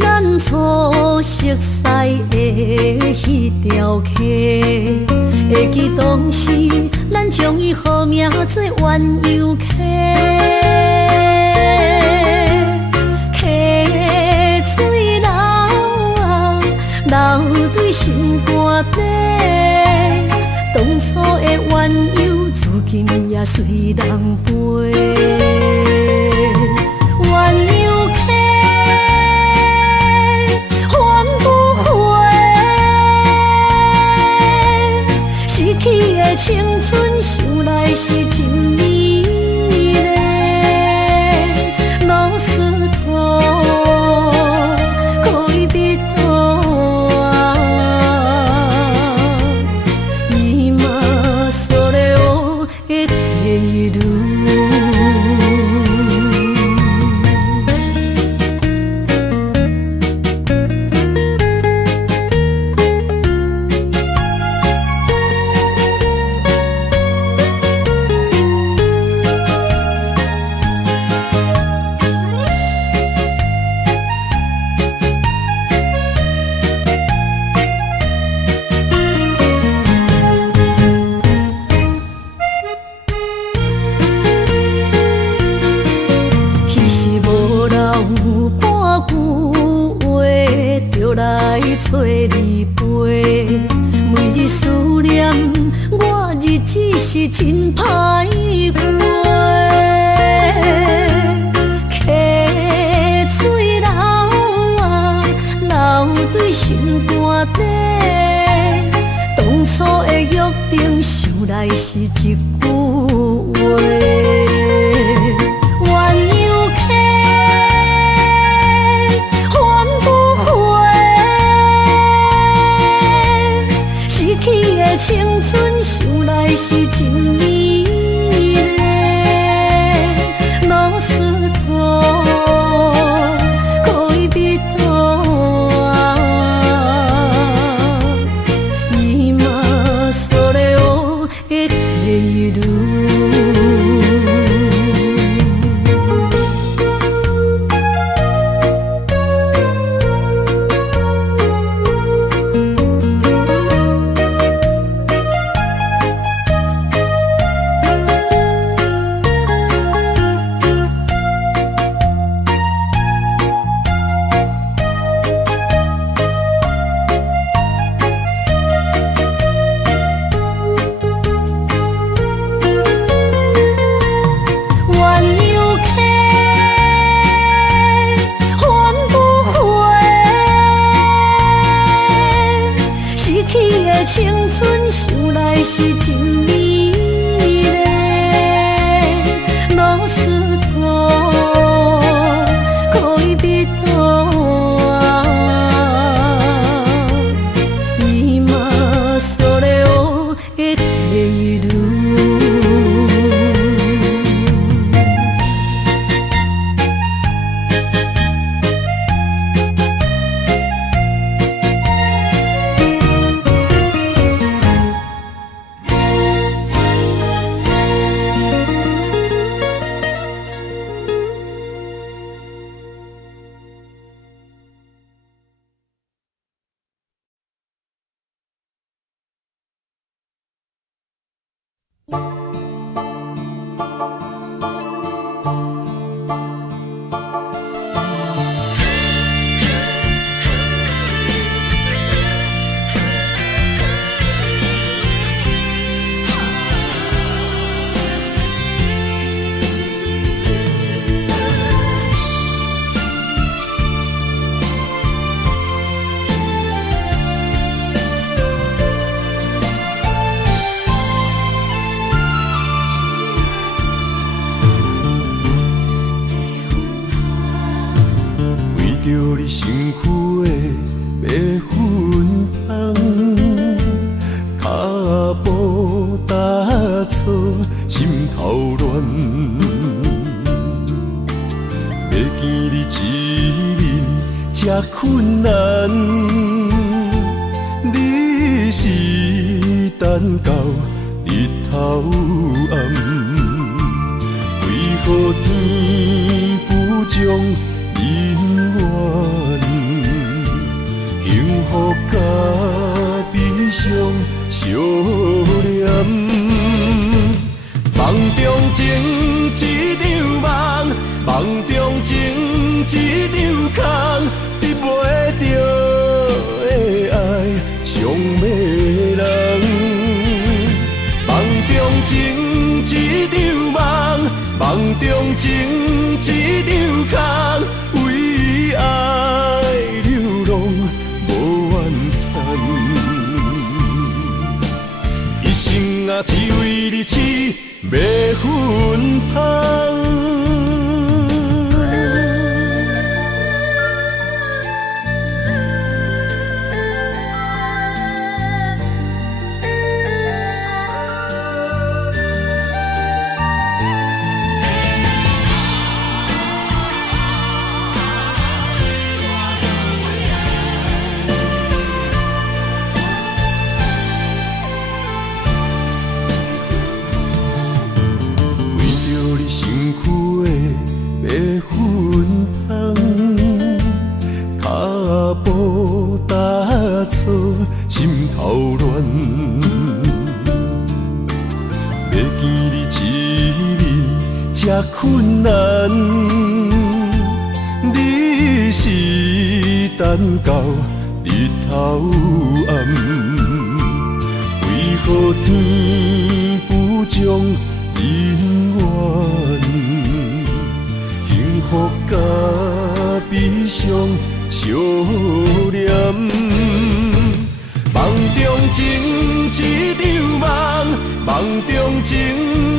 咱初熟悉的迄条溪，会记当时咱将伊号名做鸳鸯溪。溪水流啊，流对心肝底。当初的鸳鸯，如今也随人飞。鸳鸯溪，翻不回，逝去的青春，想来是真美丽。老师徒，可以彼途啊，伊嘛所了的地路。找你陪，每日思念，我日子是真歹过。溪水流啊，流对心肝底。当初的约定，想来是一句话。青春想来是真美丽，老师徒，可以彼途啊，伊嘛所了的地路。青春想来是真美丽，老师徒，可以彼途啊，伊嘛所了的地路。着你身躯的白粉红，脚步踏错，心头乱。要见你一面这困难，你是等到日头暗，为何天不将人怨？相念。梦中情一场梦，梦中情一场空，得袂着的爱上迷人。梦中情一场梦，梦中情一场空，为爱流浪无怨叹。一生啊，只为你痴。要分芳。心头乱，要见你一面这困难，你是等到日头暗，为何天不将人缘？幸福甲悲伤相连。梦中情一场梦，梦中情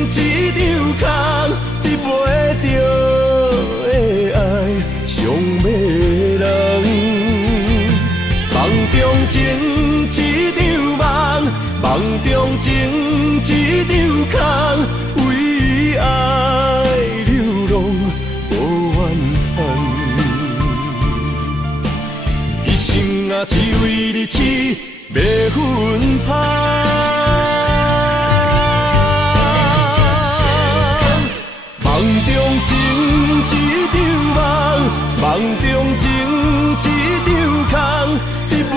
一场空，得袂着的爱上迷人。梦中情一场梦，梦中情一场空，为爱流浪无怨叹。一生啊，只为你痴。要分芳，梦中情一场梦，梦中情一场空，得袂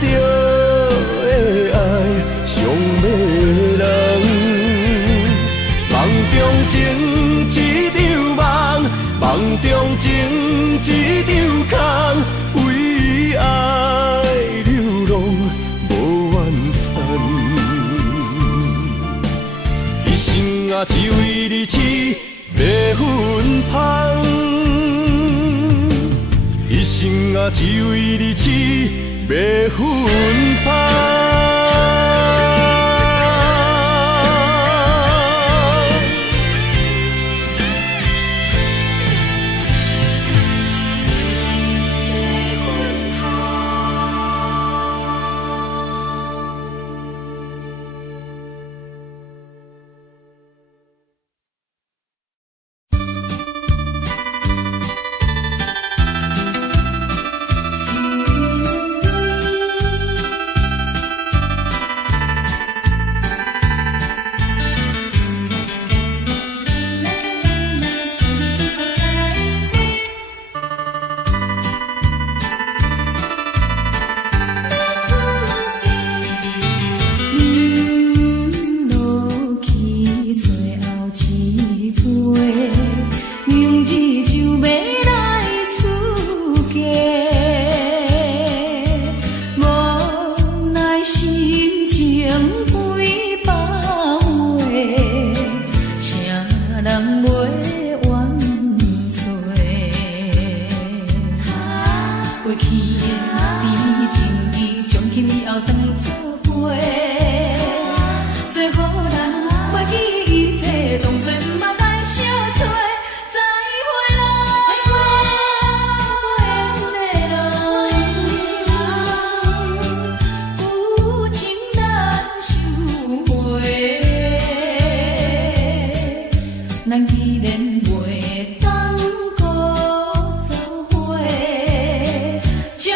着的爱上迷人。梦中情一场梦，梦中情一场空，为爱流浪。啊，只为你痴，要分芳。一生啊，只为你痴，要分芳。将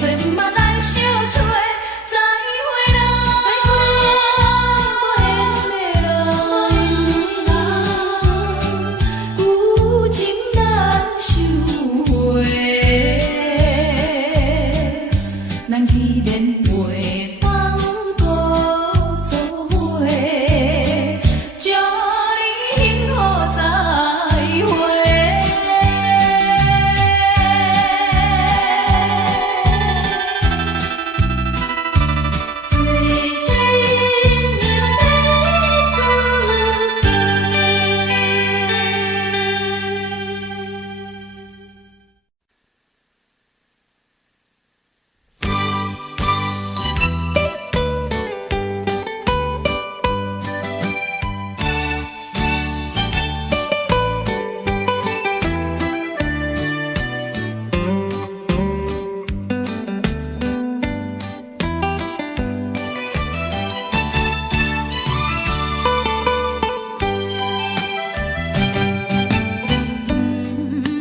做嘛来相做，再会啦，旧情难收回，咱去年袂当搁做伙，祝你幸福再会。最新娘要出嫁。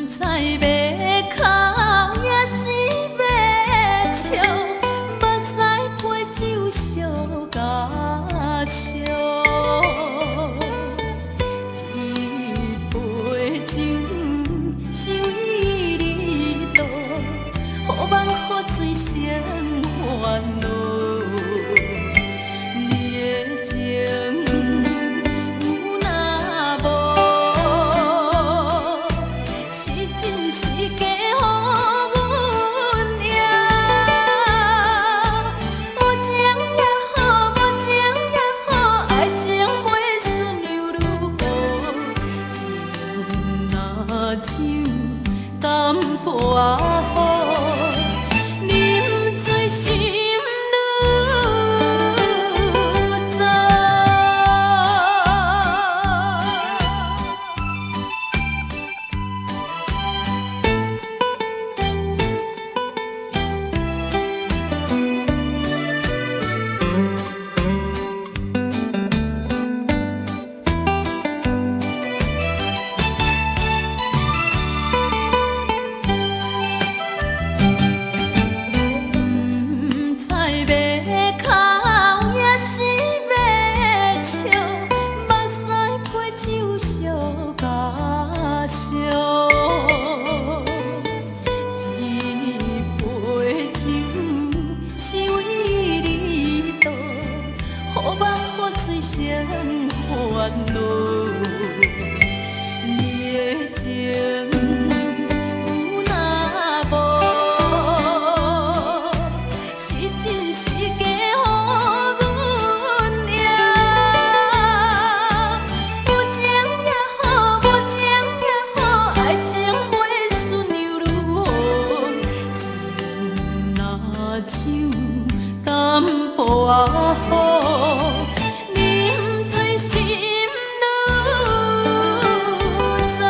菜要哭也是要笑，目屎配酒烧甲烧，一杯酒是为你倒，好梦好醉生烦恼。你的情有若无？是真是假，予阮赢。有情也好，无情也好，爱情袂顺流如雨，情若酒淡薄仔好，啉醉心愈糟。菜要哭也是要笑，目屎配酒烧甲烧，一杯酒是为你倒，好梦好醉生烦恼。你的情有若无？是真是假，予阮赢。有情也好，无情也好，爱情袂顺流如雨，情若酒淡薄仔好，啉醉心愈糟。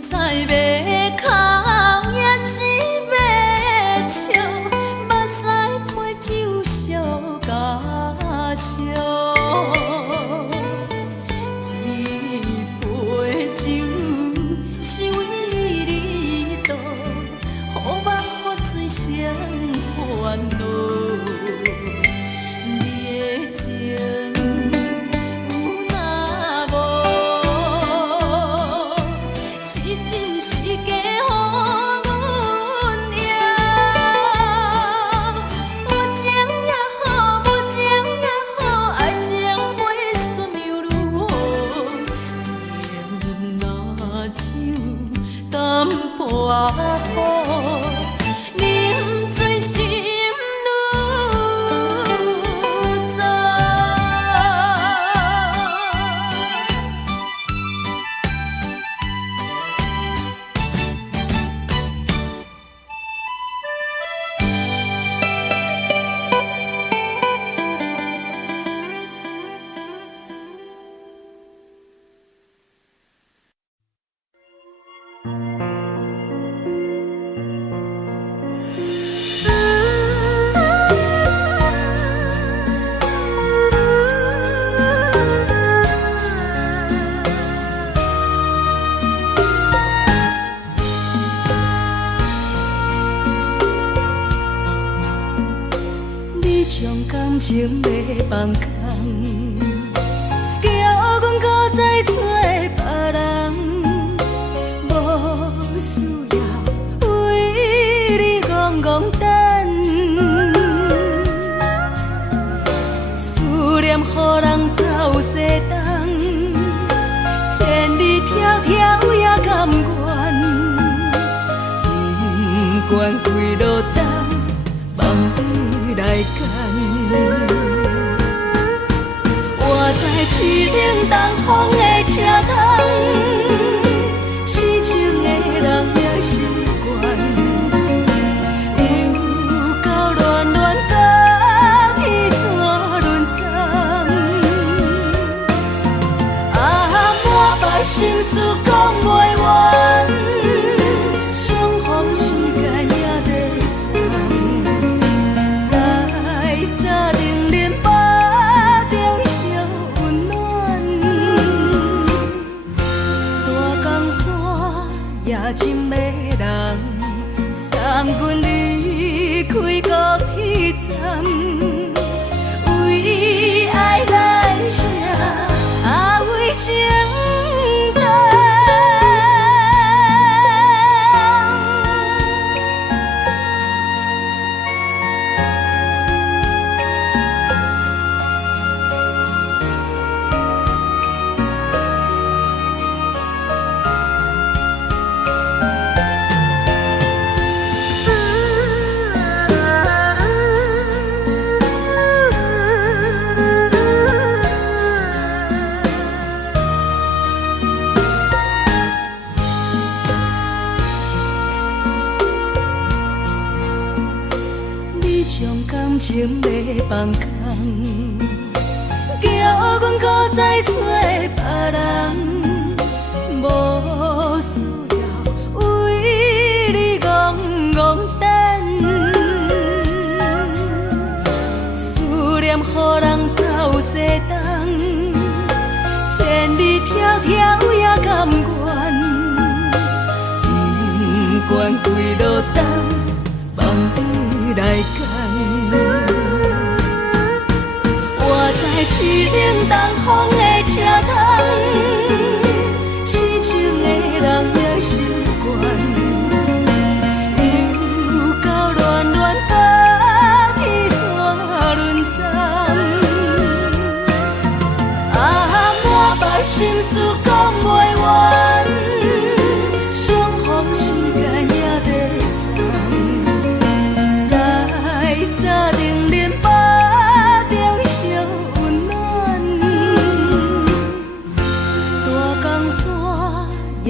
菜要哭也是要笑，目屎配酒烧甲烧，一杯酒是为你倒，好梦好醉生烦恼。你的情有若无？是真是假，予阮赢。有情也好，无情也好，爱情袂顺流如雨，情若酒淡薄仔好，啉醉心愈将感情要放空，叫阮搁再找别人，无需要为你戆戆等，思念予人走西东，千里迢迢也甘愿，不管几路灯，望你来牵。我在凄冷东风的车窗，痴情的人也习惯，又到恋恋甲天山论战。啊，满腹心事讲袂完，相逢时间也在藏，在沙定林巴中烧温暖。大江山也真迷人，送阮离开高铁站，为爱来写，为情等。你将感情要放空，叫阮搁再找别人，无需要为你戆戆等，思念予人走西东，千里迢迢也甘愿，不管几路灯，望你来牵。我在凄冷东风的车窗，痴情的人也习惯，又到恋恋甲天山论战。啊，满腹心事讲袂完，相逢时间也在藏，在沙定林巴中烧温暖。大江山也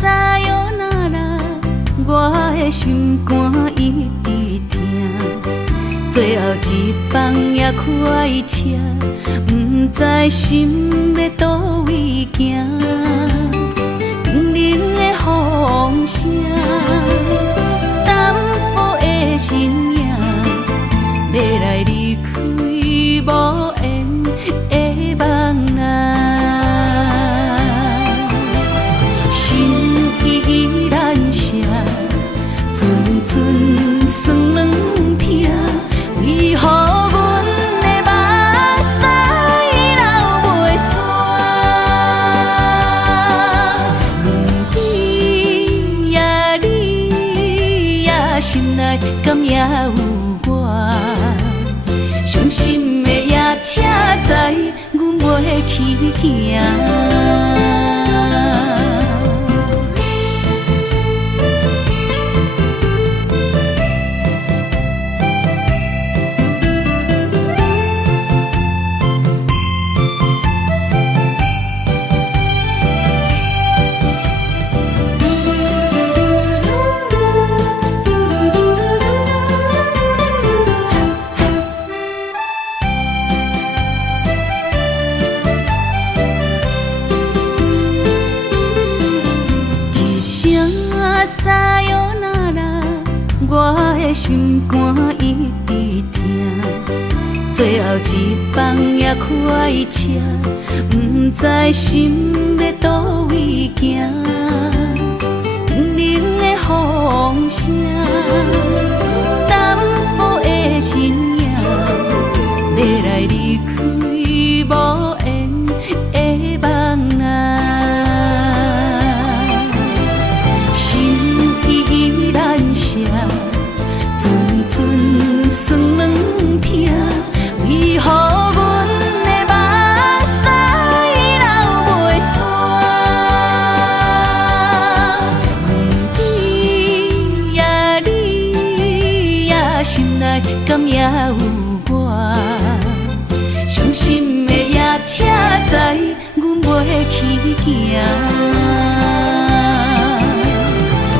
撒哟那拉，我的心肝一直疼。最后一班也开车，不知心要倒位行。冷冷的风声，淡薄的身影，要来离开无缘的梦啊。依然写，阵阵酸软疼，为何阮的目屎流袂煞？问你呀，你呀，心内敢也有我？伤心的夜车载，阮袂去行。心肝一直疼，最后一班也开车，不知心要倒位行。冷冷的风声，淡薄的身影，要来离开无缘的梦啊。心依然写。阵酸软疼，为何阮的目屎流袂煞？问你呀，你呀，心内敢也有我？伤心的夜车载，阮袂去行。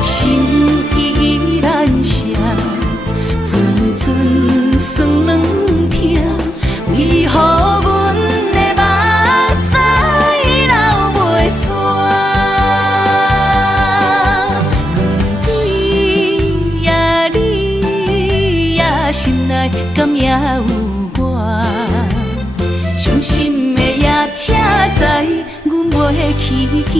心依然写。阵阵酸软疼，为何阮的目屎流袂煞？问你呀，你呀，心内敢也有我？伤心的夜车载，阮袂去行。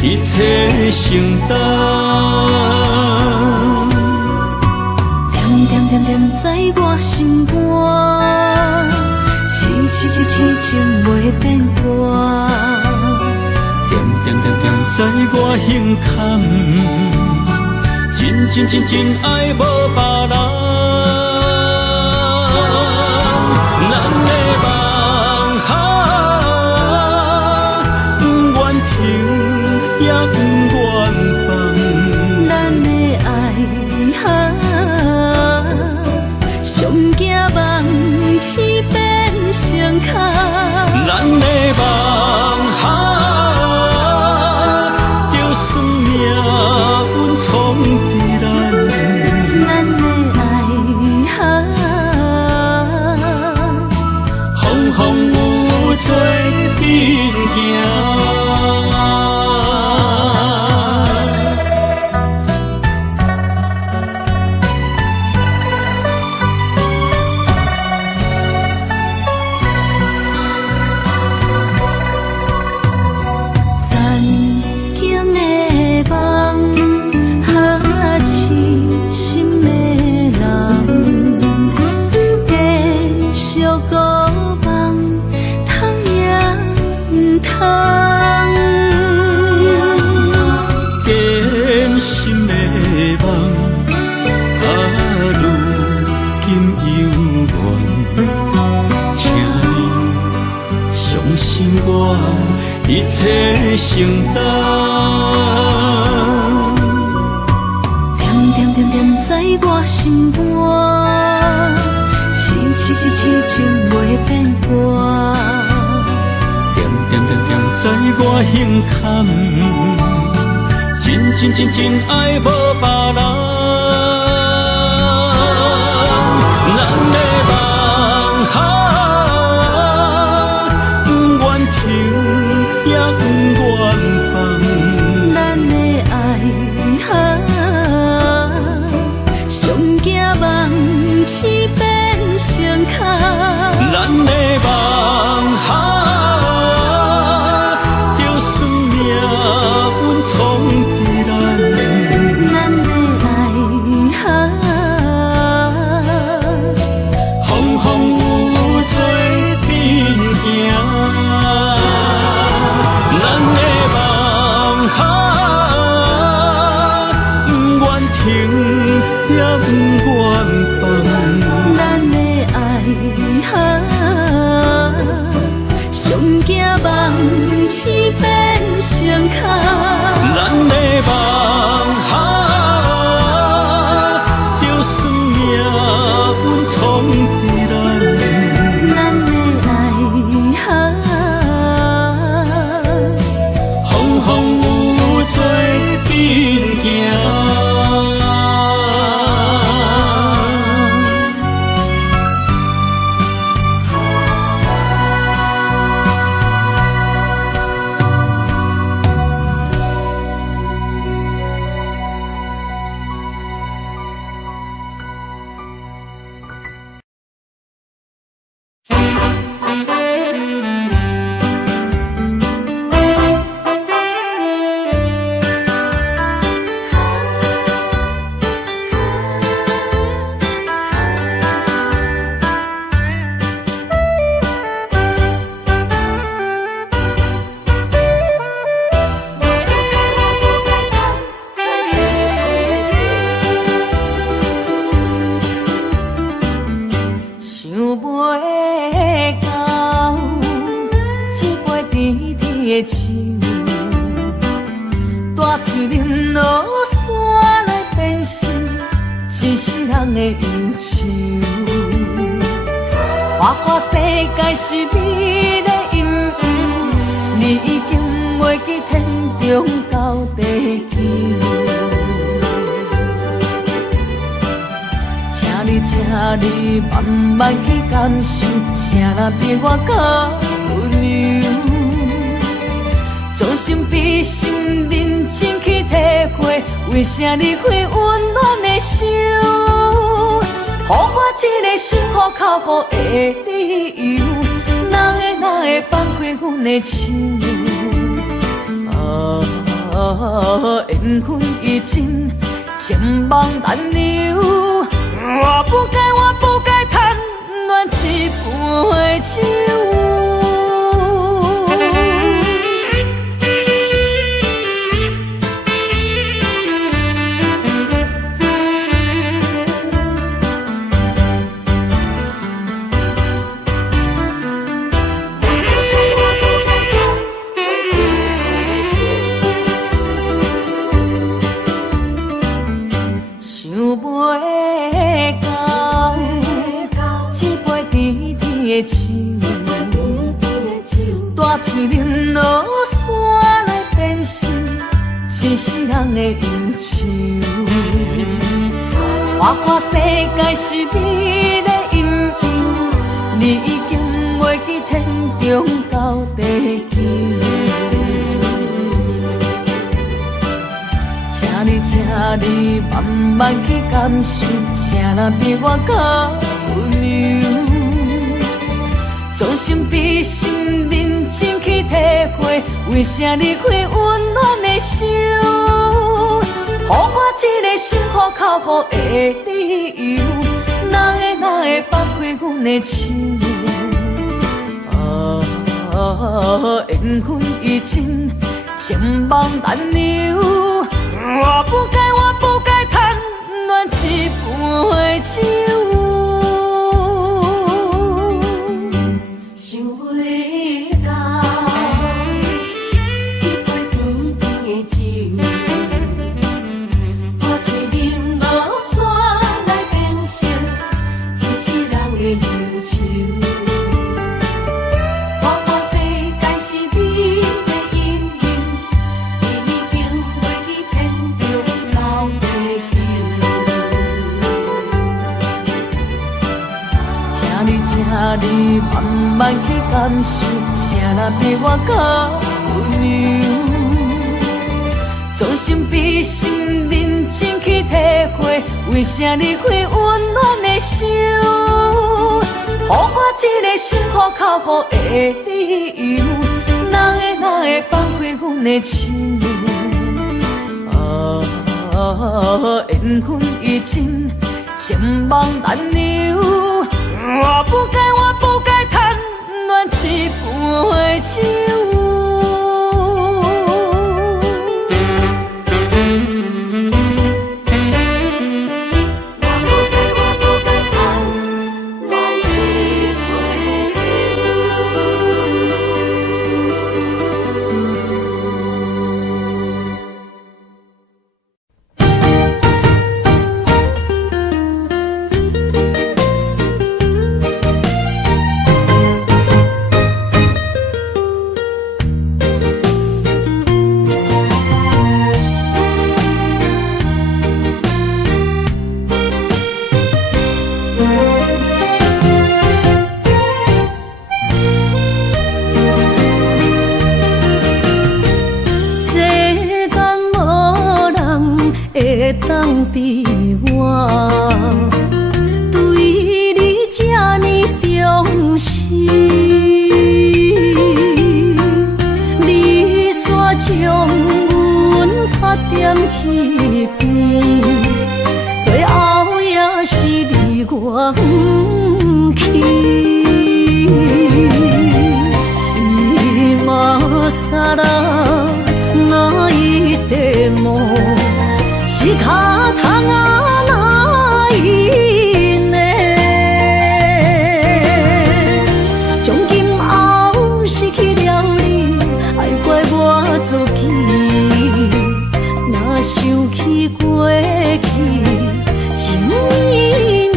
一切承担，点点点在我心肝，痴情袂变淡。点点在我胸坎，真爱无别人。咱的梦不愿停，也不愿放。咱的爱上惊梦。一切承担。点点点点在我心肝，痴痴痴痴情袂变卦。点点点点在我胸坎，真真真真爱无别人。咱的梦不愿停，也不愿放。咱的爱上惊梦痴变成空。咱的梦就算命运冲伫咱，咱的爱风风雨雨做阵行。咱的梦不愿停，也不愿放。咱的爱上惊梦痴变成空。咱的梦就算命运冲伫咱，咱的爱风风雨雨做阵行。是你的阴影，你已经袂记天中到地球。请你慢慢去感受，谁人比我较温柔？将心比心，认真去体会，为啥离开温暖的手？予我一个心苦口苦的理由，哪会放开阮的手？缘分已尽，情梦难留。我不该贪恋一杯酒。大嘴忍落山来变成一世人的忧愁。花世界是你的阴影，你已经袂记天中到地球。请你慢慢去感受，谁人比我较温柔？将心比心，认真去体会，为啥离开温暖的手？予我一个心苦口苦的理由，哪会放开阮的手？缘分已尽，情梦难留。我不该贪恋一杯酒。想袂到，哩这哩慢慢去感受，啥人比我较温柔？将心比心，认真去体会，为啥离开温暖的手？予我一个心苦口苦的理由，哪会放开阮的心？缘分已尽，情梦难留。我不该贪恋一杯酒。当比我对你这呢重视，你煞将阮较点一边，最后也是离我远去。今さら泣いても仕方がないね，从今后失去了你，爱怪我自己。若想起过去情绵绵，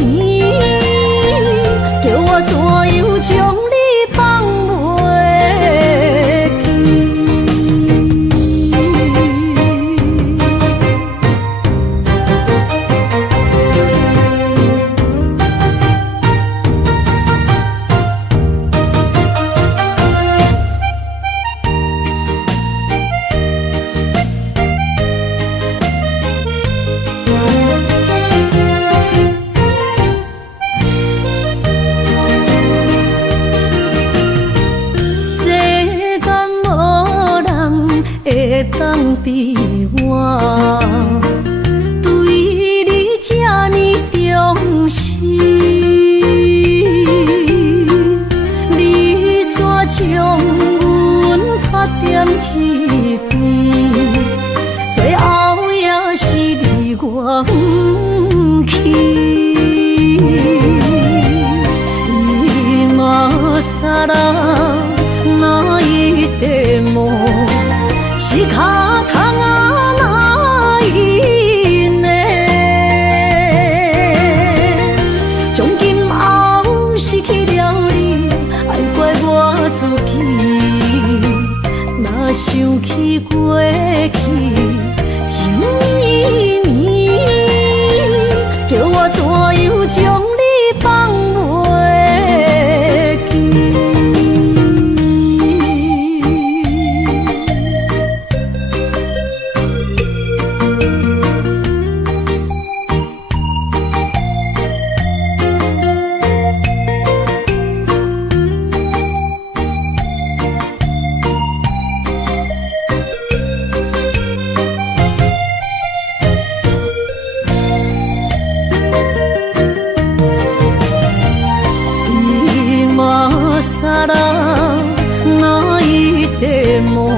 叫我怎样将你放袂记？当比我对你这呢重视，你煞将阮较点一边，最后也是离我远去。今さら泣いても仕方がないね，从今后失去了你，爱怪我自己。若想起过去情绵绵，叫我怎样将你放袂记？さら泣いても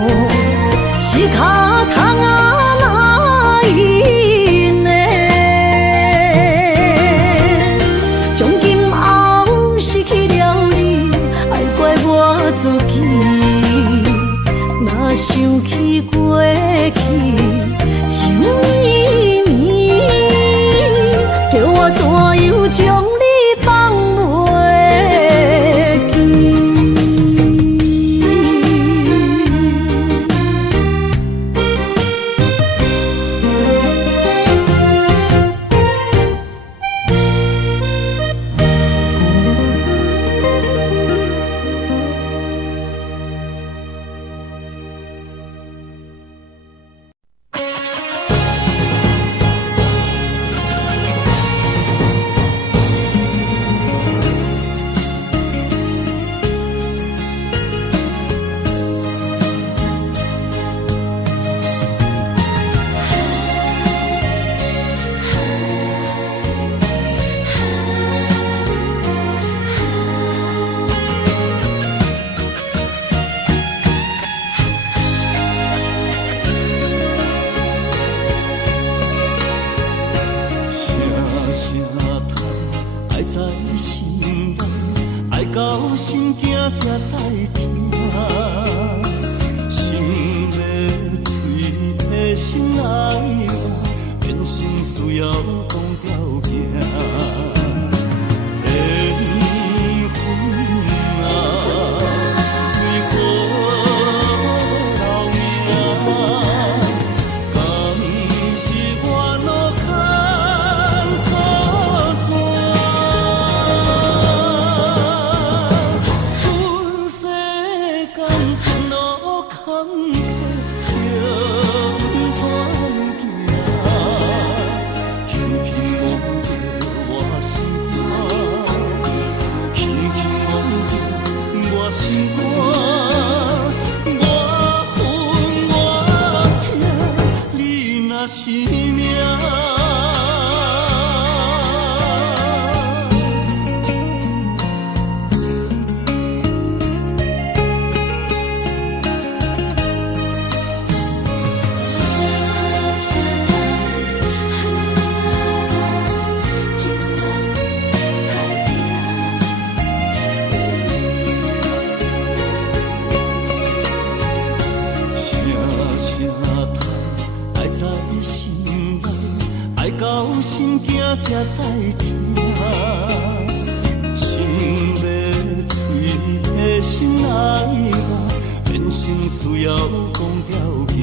仕方がないね，从今后失去了你，爱怪我自己。若想起过去情绵绵，叫我怎样将你放袂记？到心惊才知听，心要嘴替心爱我，变成需要讲条件。缘分啊，为何留名？敢是我路牵错线？阮世间前路坎坷，叫阮怎行？轻轻摸着我心肝，轻轻摸着我心肝，我恨我痛，你若是命。到心惊才知听，心要嘴替心爱我，变成需要讲条件。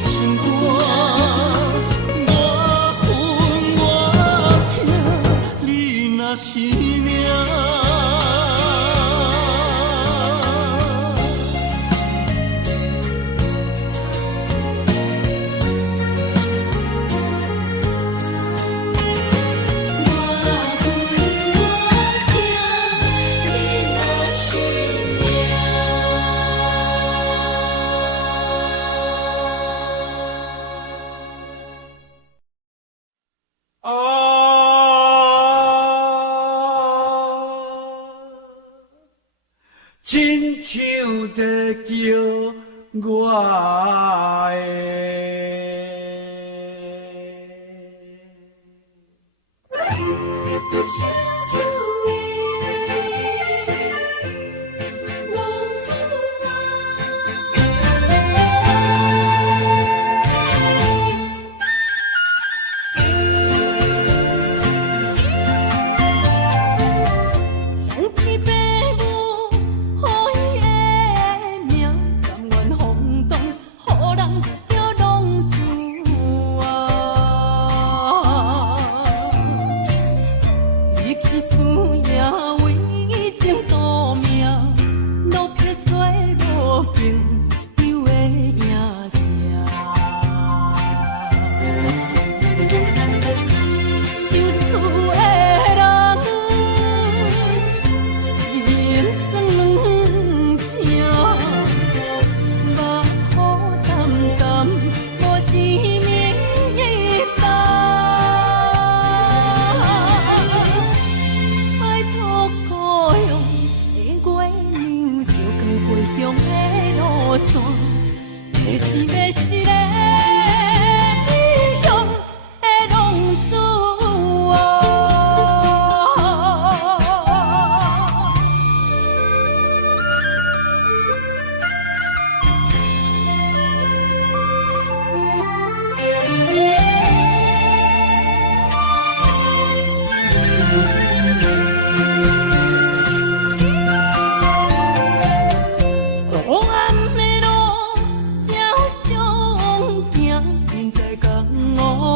心肝，我恨我痛，你若是命。亲像在叫我思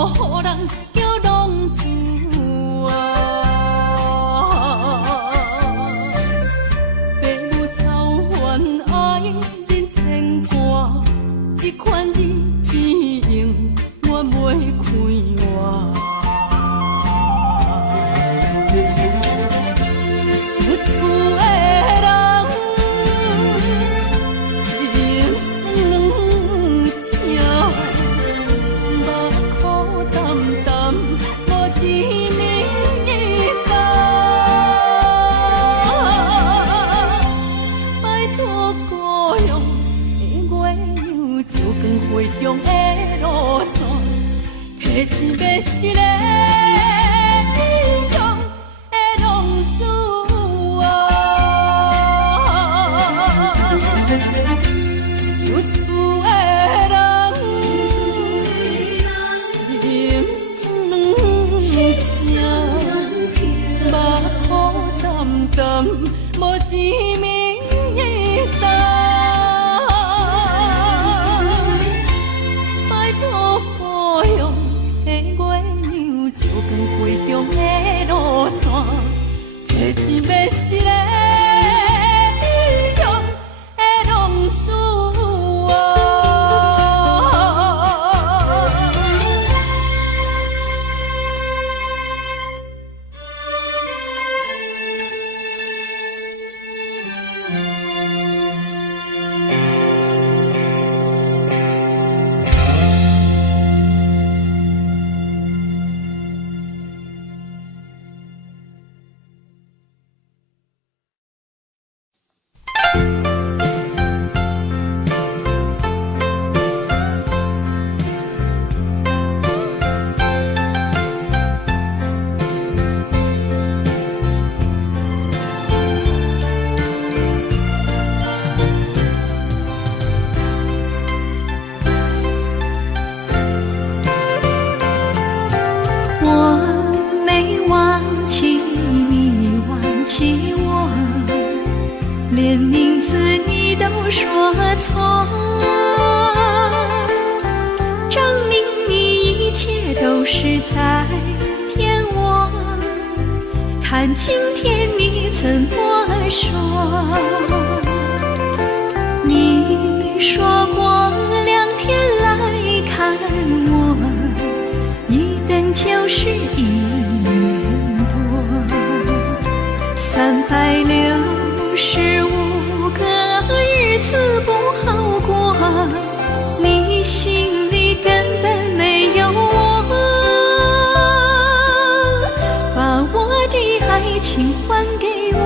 予人叫浪子啊！父母操烦爱人牵挂，这款日情我袂开活。想厝的人，心酸两条，目苦淡淡，无一面红。拜托故乡的月亮，照光回乡的路线，提钱要是个。无一面红，拜托故乡的月亮，照光回乡的路线，提钱要是个乡的浪子啊！连名字你都说错，证明你一切都是在骗我。看今天你怎么说？你说过2天来看我，一等就是1年多，365个日子不好过，你心里根本没有我，把我的爱情还给我。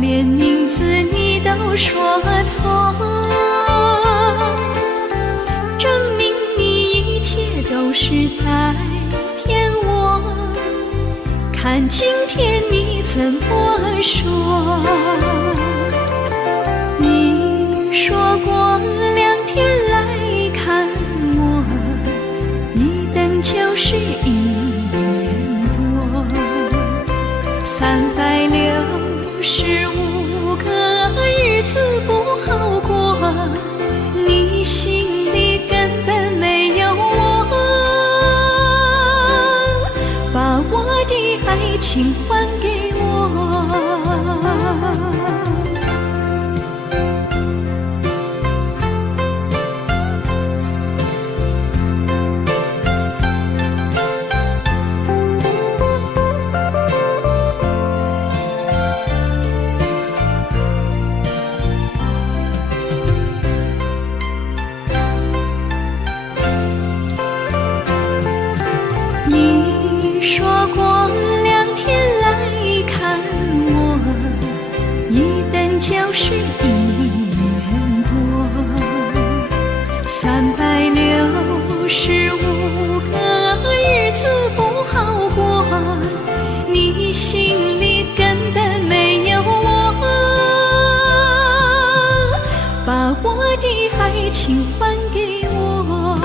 连名字你都说错，证明你一切都是在骗我。看今天你怎么说？你说过2天来看我，一等就是1年多，365个日子不好过，你心里根本没有我，把我的爱情还给我。爱情还给我。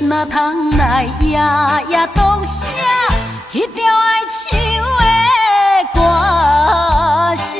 哪通来夜夜当写迄条爱唱的歌词？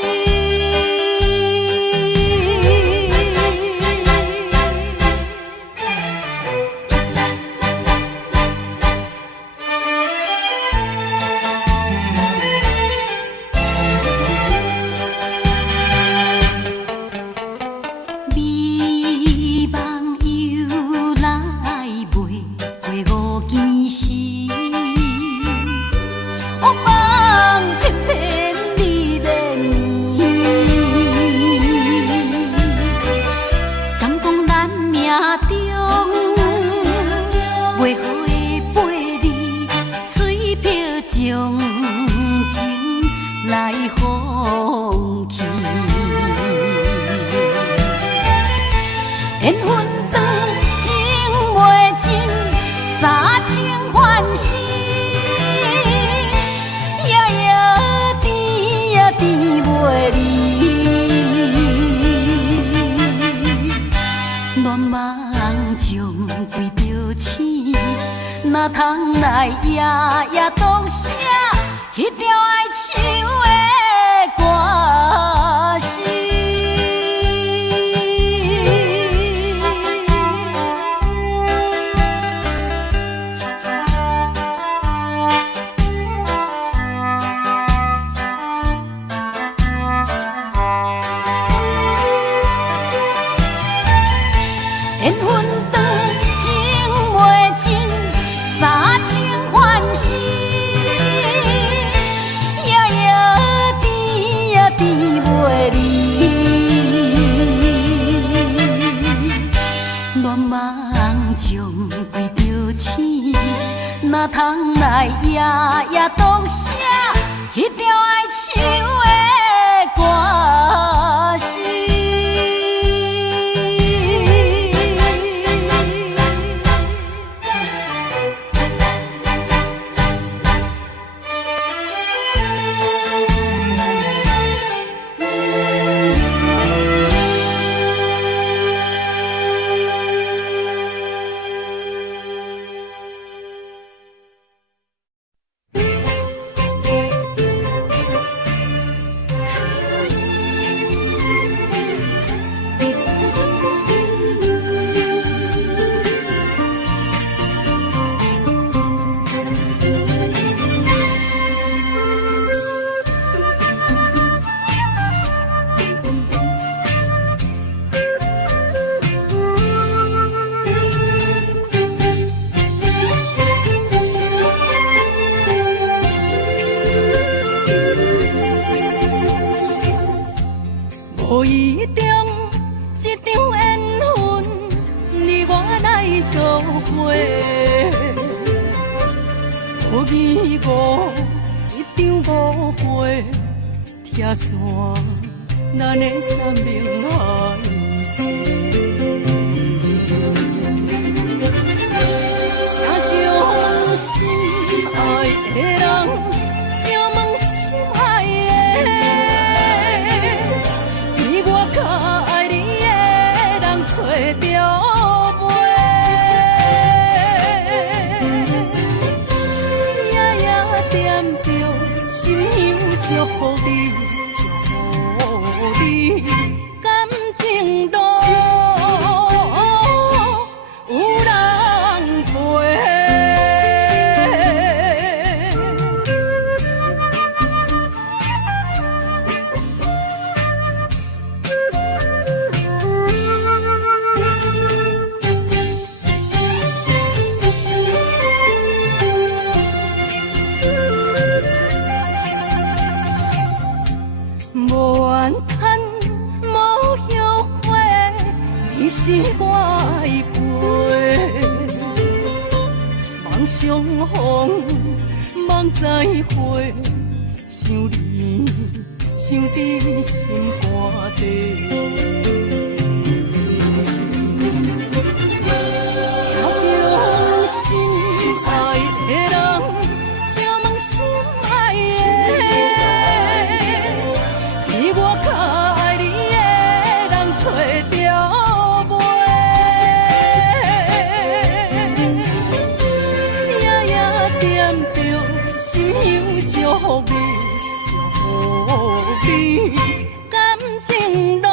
哪通来夜夜当写迄条爱唱的歌词？缘分长，情袂尽。三情幻死，夜夜甜呀甜袂离。恋梦将规条星，哪通来夜夜当写迄条爱唱的歌词？无一点一场缘分，你我来作伙。无义无一场误会，拆散咱的三明海誓。的人，请问心爱的，比我较爱你的人找着袂？夜夜惦着心香祝福你，祝福你感情路。有人陪。无怨叹，无后悔，你是我的过。梦相逢，梦再会，想你，想伫心肝底。请将心爱的人，请问心爱的。比我较爱你的人找着袂？夜夜惦着心香祝福你，祝福你感情路。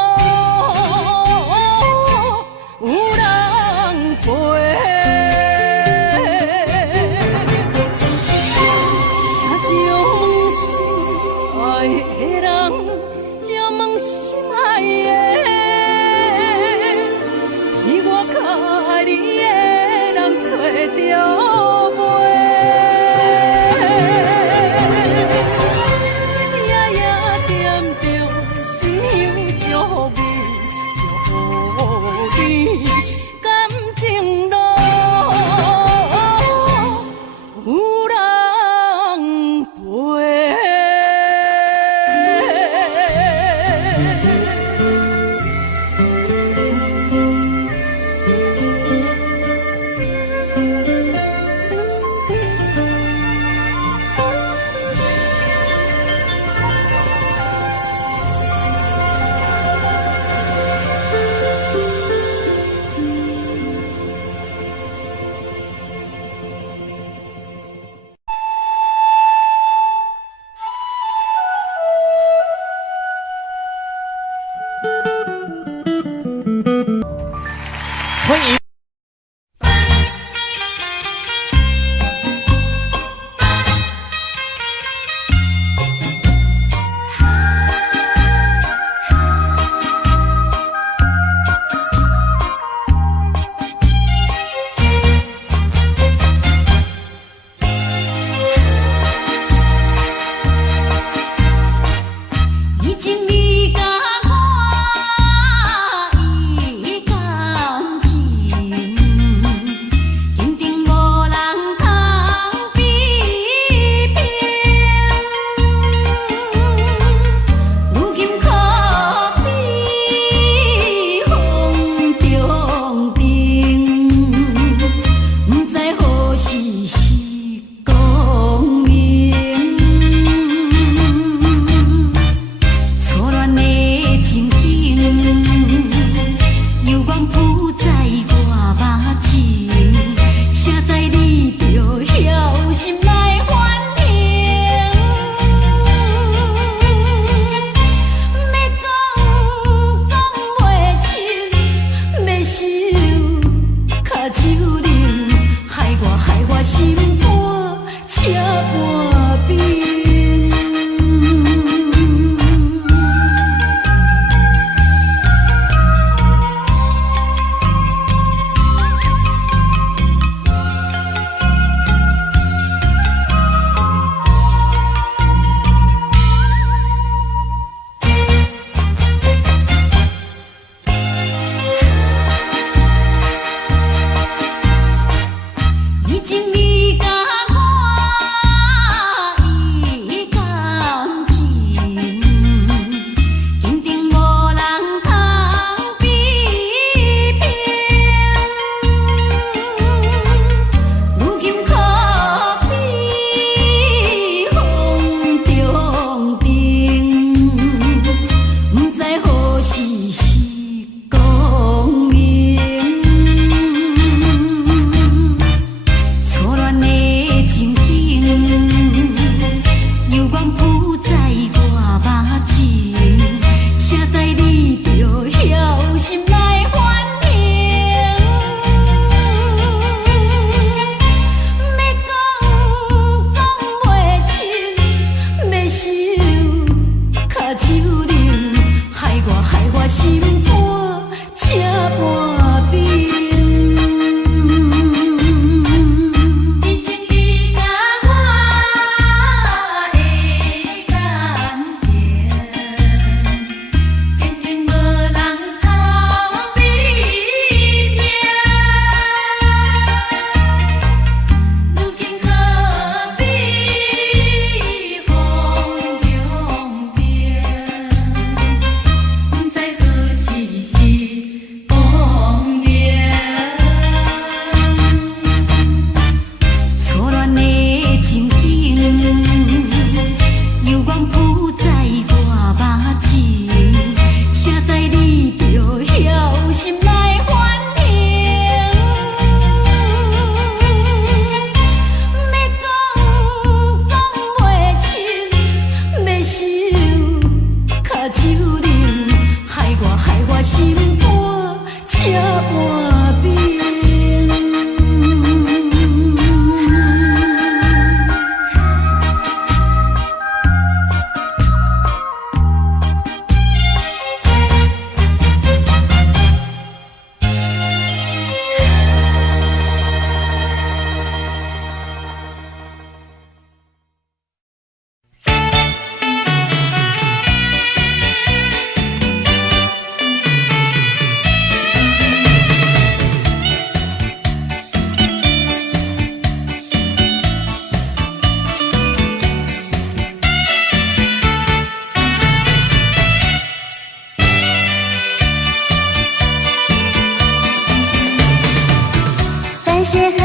谢河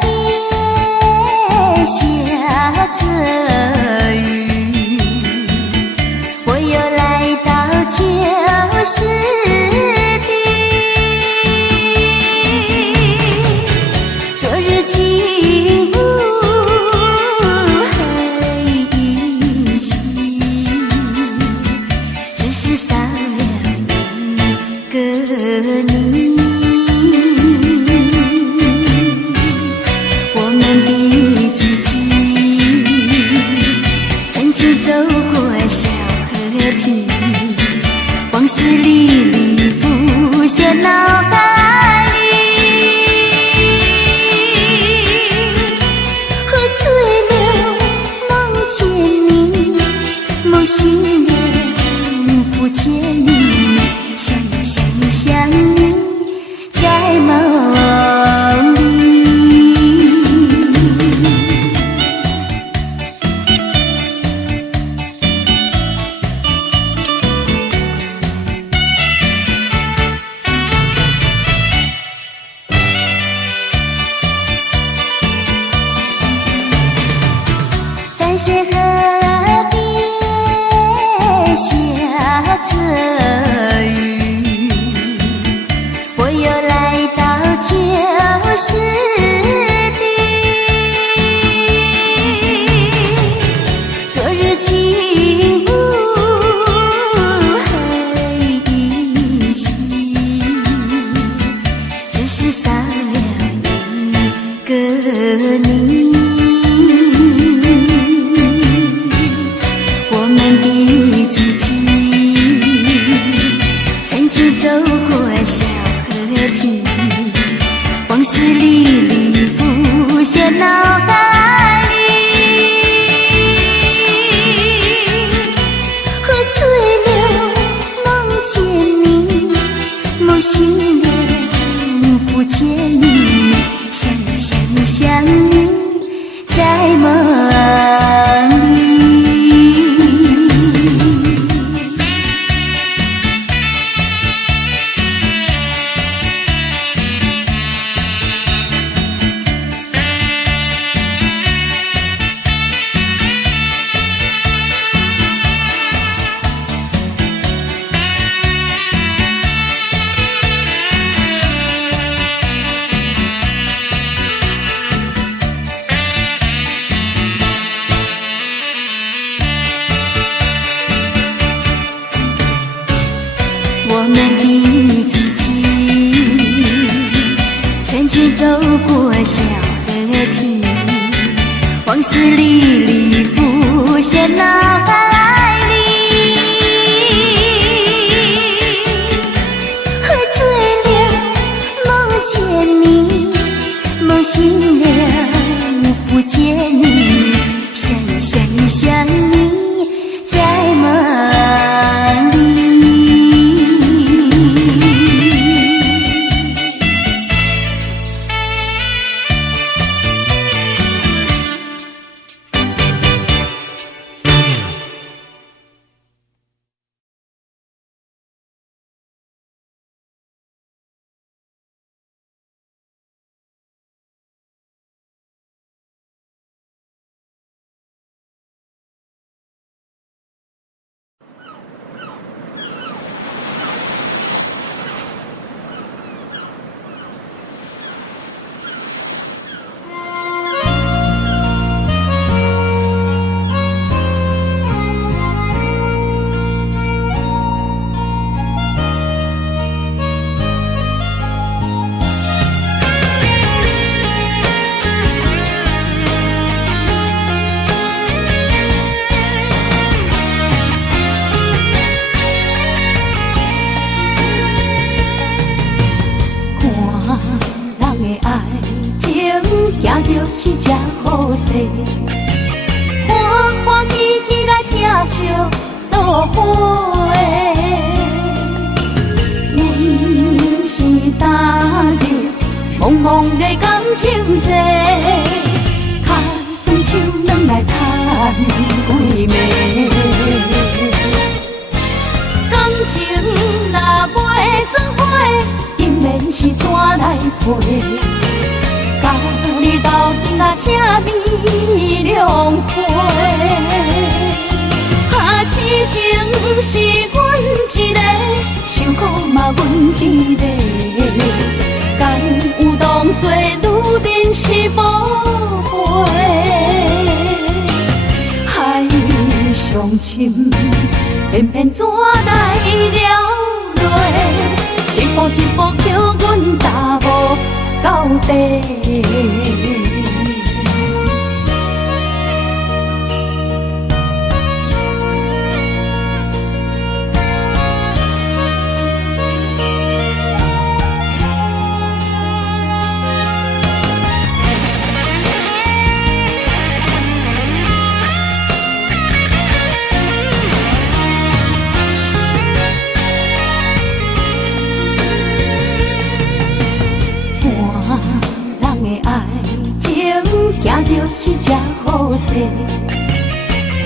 边下着雨，我又来到旧时地。昨日情不还依稀，只是少了一个你。走过小河堤，往事历历浮现脑海里，喝醉了梦见你，梦醒了不见你，想你在梦里。淡水河边下着雨，我又来到旧时地。昨日情不还依稀，只是少了一个你。走过小河堤，往事历历浮现脑海里，喝醉了梦见你，梦醒了不见你，想你在梦里。我们的剧情，曾经走过小河堤，往事历历浮现脑海里，喝醉了梦见你，梦醒了不见你，想你在梦里。就是这好势，欢欢喜喜来听相作伙的。阮是踏入茫茫的感情债，脚酸手软来叹几暝。感情若袂做伙，定然是怎来陪？甲你斗阵啊，这美良陪。啊，痴情是阮一个，受苦嘛阮一个，敢有当作女人是无悔？海上深，偏偏怎来了落？一步一步叫阮踏无到底。行着是这好势，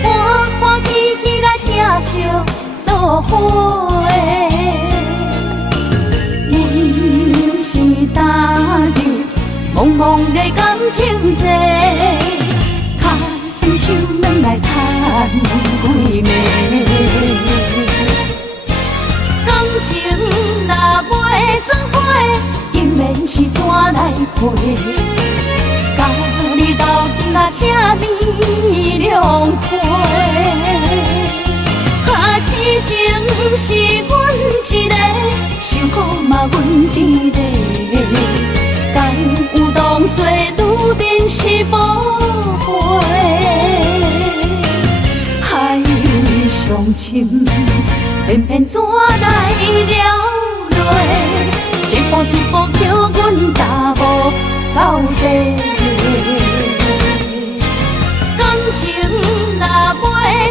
欢欢喜喜来疼惜做伙。阮是踏入茫茫的感情债，脚酸手软来叹几暝。感情若袂做伙，因免是怎来陪？甲你斗阵啊，这美良陪。啊，痴情是阮一个，受苦嘛阮一个，敢有当作女人是无悔？海上深，偏偏怎来了落？一步一步叫阮踏无到底。感情若袂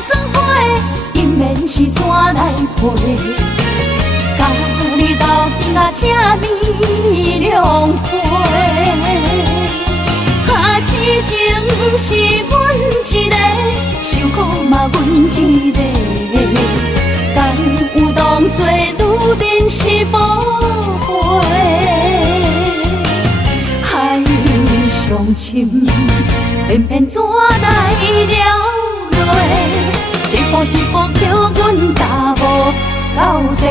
做伙，因免是怎来陪？甲你斗阵啊，这美良陪。啊，痴情是阮一个，受苦嘛阮一个，敢有当作女人是无悔？上深，偏偏怎来了落？一步一步叫阮踏无到底。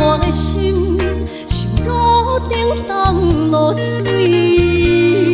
我的心像路顶东落水。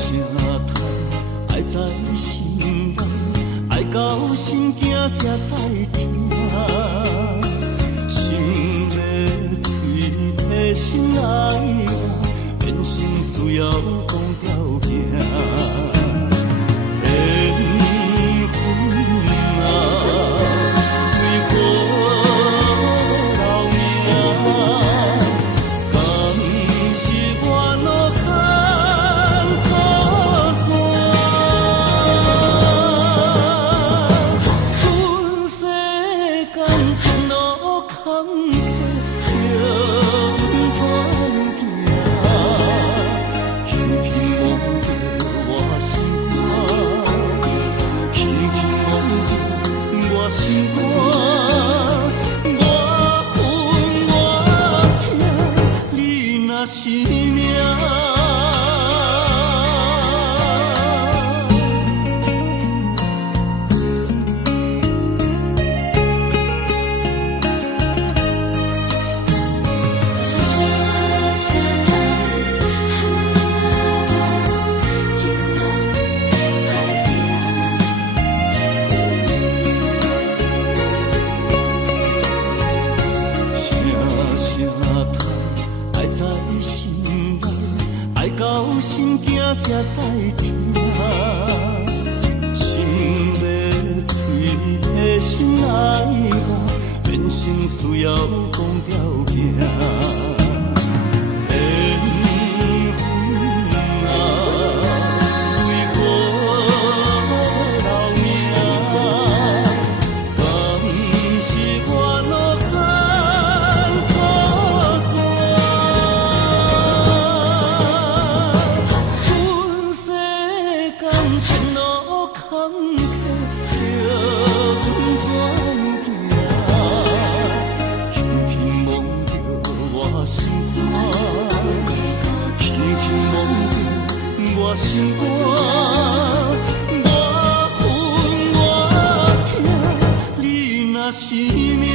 声叹，爱在心内，爱到心惊才知听。心要嘴替心爱我，变心需要讲条行。心惊才知听，心要嘴替心爱我，变成需要讲条行。心肝，我恨我痛，你若是命。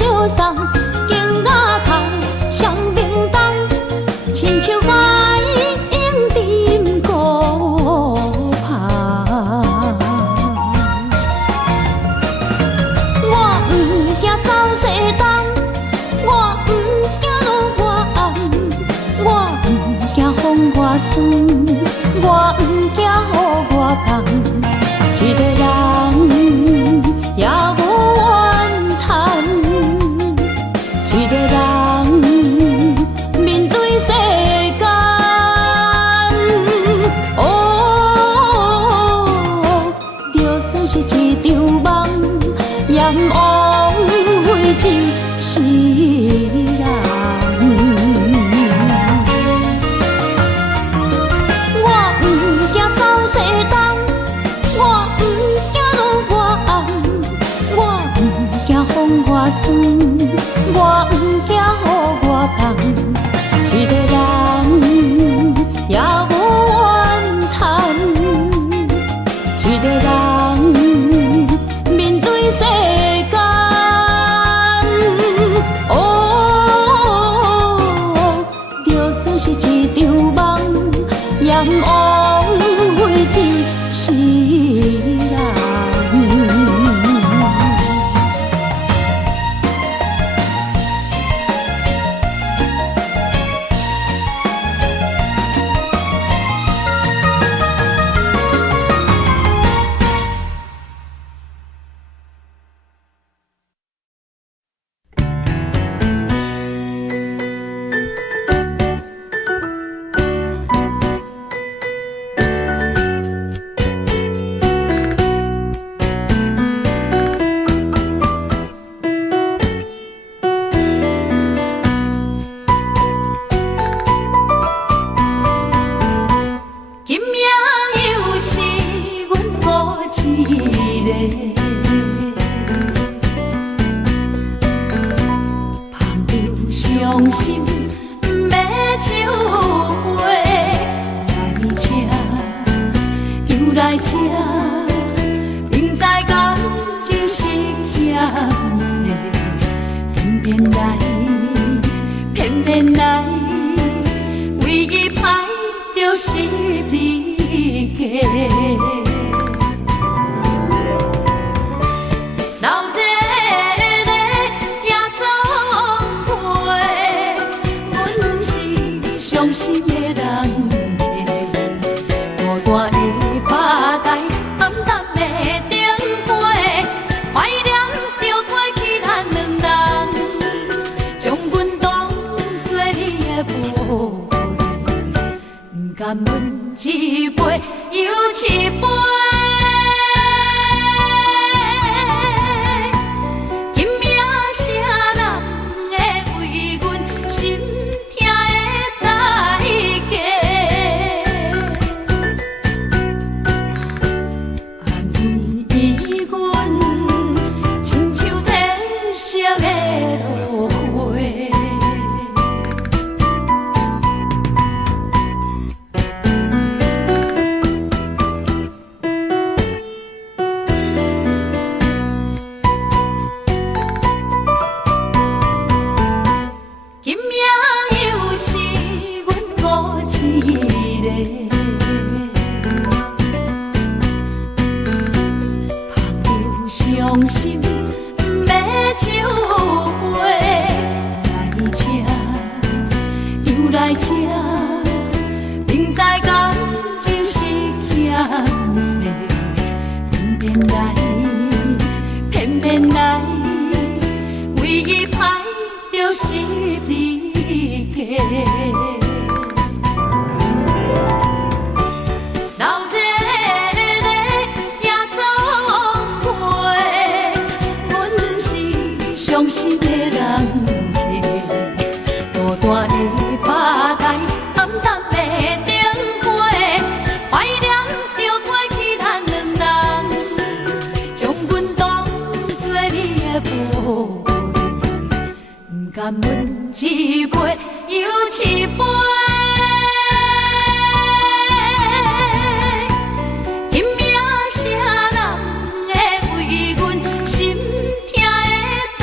相送，景雅空双明灯，亲像爱应沉孤芳。我不惊走西东，我不惊路外暗，我不惊风外酸，我不惊雨外重。一个人也无怨叹，一个人面对世间。哦，就算是一场梦，阎王会就是人。我不惊走西东，我不惊路外暗，我不惊风外酸，我不惊雨外重。一个人也无怨叹，一个人面对世间。哦，就算是一场梦，阎王会就是人。甘阮一杯又一杯，今夜啥人会为阮心痛的代价？安慰阮，亲像天色的落花。伤心不要酒杯来吃，又来吃，明知感情是欠债，偏偏来，唯一歹就是你家。伤心的人客，孤单的吧台，暗淡的灯花，怀念着过去咱两人，将阮当作你的宝贝，不甘阮一杯又一杯。今夜啥人会为阮心痛的代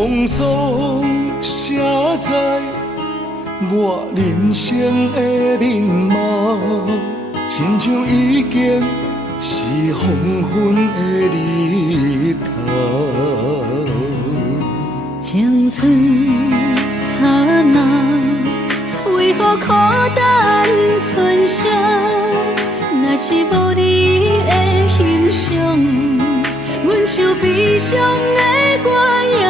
风霜写在我人生的面貌，亲像已经是黄昏的日头。青春刹那，为何孤单春宵？若是无你的欣赏，阮像悲伤的歌谣。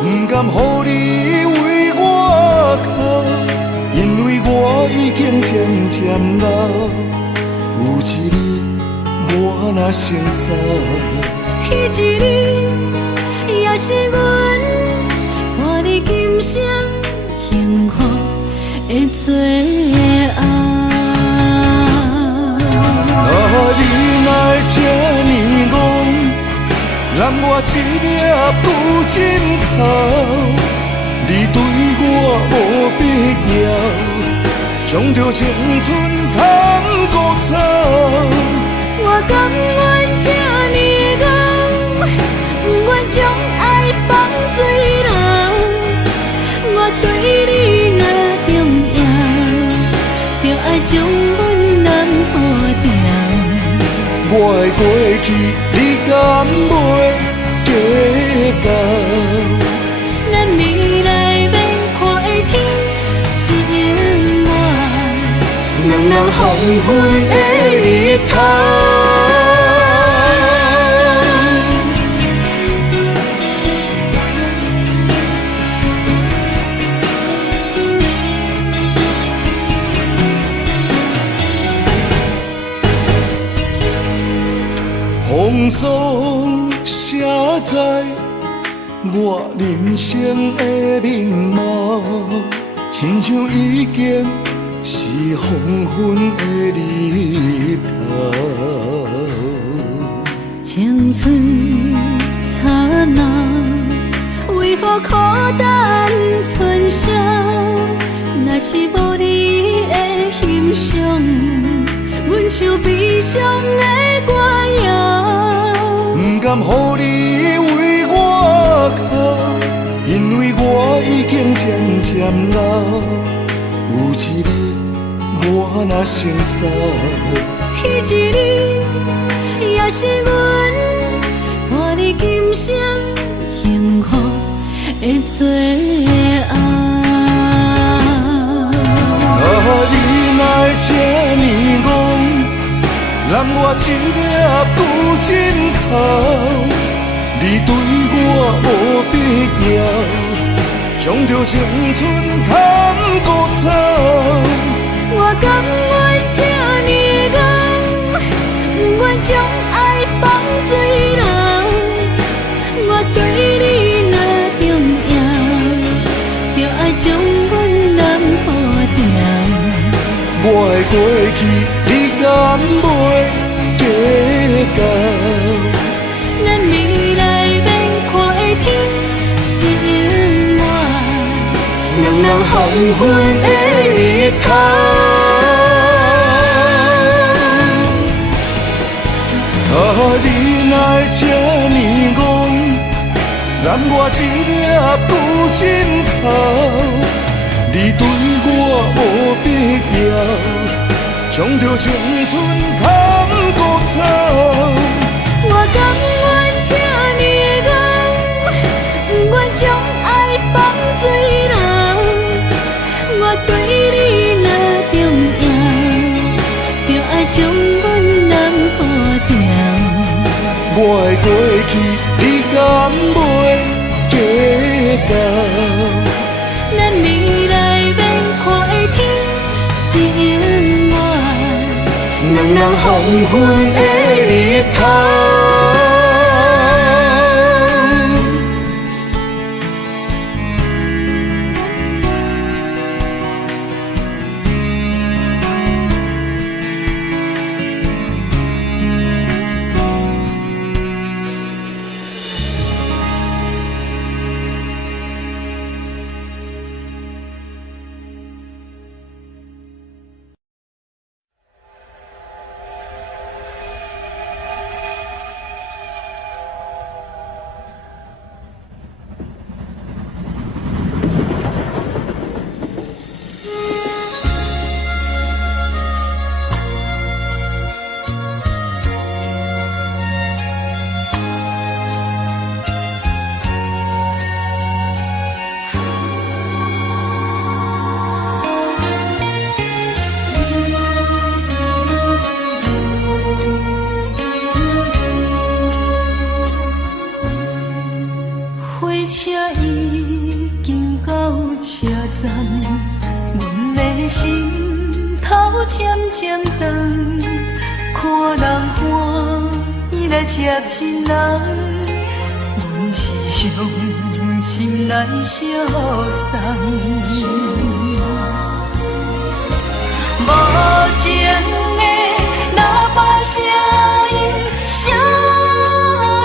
不甘予你为我哭，因为我已经渐渐老。有一日我若先走，彼一日也是阮伴你今生幸福的最后。你若会这呢戆，揽我一粒旧枕头，你对我无必要，将着青春通孤草。我甘愿这呢戆，不愿将爱放水流。我对你若重要，就爱将阮人付掉。我的过去，你敢袂计较？咱未来要看的天是永远，两人黄昏的日头。风霜写在我人生的面貌，亲像已经是黄昏的日头。青春刹那，为何孤单春宵？若是无你的欣赏，阮像悲伤的歌谣。不甘予你为我哭，因为我已经渐渐老。有一日我若先走，彼一日也是阮伴你今生幸福的最后。你若会这呢戆，揽我一粒旧枕头，你对我无必要，将着青春通孤草。我甘愿这呢戆，不愿将爱放水流。我对你若重要，就爱将阮人付掉。我的过去，你敢袂计较？咱未来要看的天是永远，两人黄昏的日头。你若会这呢戆，揽我一粒旧枕头，你对我无必要，将着青春通孤草。我甘愿这呢戆，不愿将爱放水流。我对你若重要，就爱将阮人付掉。我的过去，你敢袂计较？咱未来要看的天是永远，两人黄昏的日头。头渐渐长，看人欢喜来接亲人，阮是伤心来相送。无情的喇叭声音，声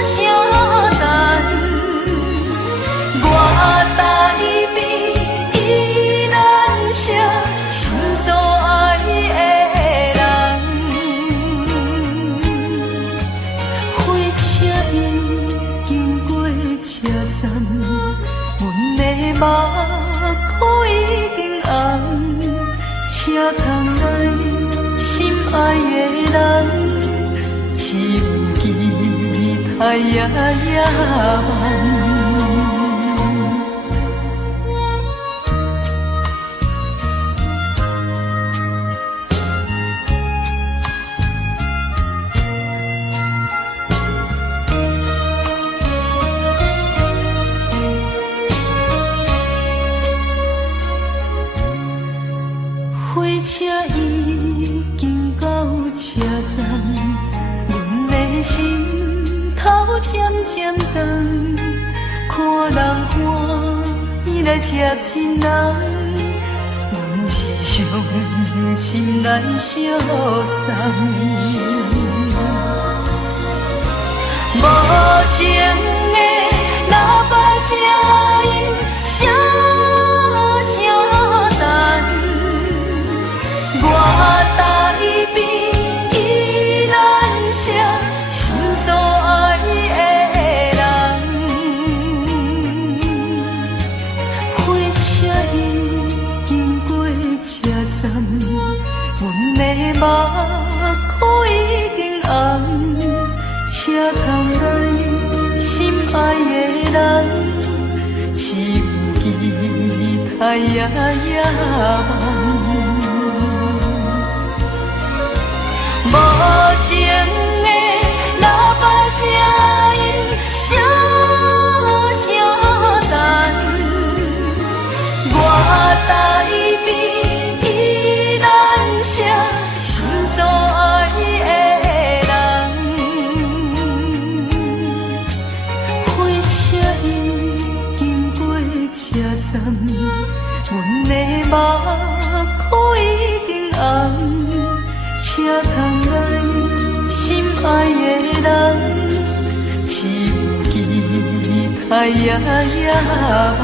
声等，我台边依然写心所爱的人。火车已经过车站，阮的目眶已经红。车窗内心爱的人，只有期待夜夜梦。火车已经到车站，阮的心头渐渐长，看人欢喜来接亲人，阮是伤心来相送。无情的喇叭声音，声声等。我台边依然写心所爱的人，火车已经过车站，阮的目眶已经红，车窗内心爱的人，只有期待夜夜梦。无情的喇叭声音，声声等，我台边依然写心所爱的人。火车已经过车站，阮的目眶已经红。车窗内心爱的人，只有期待夜夜梦。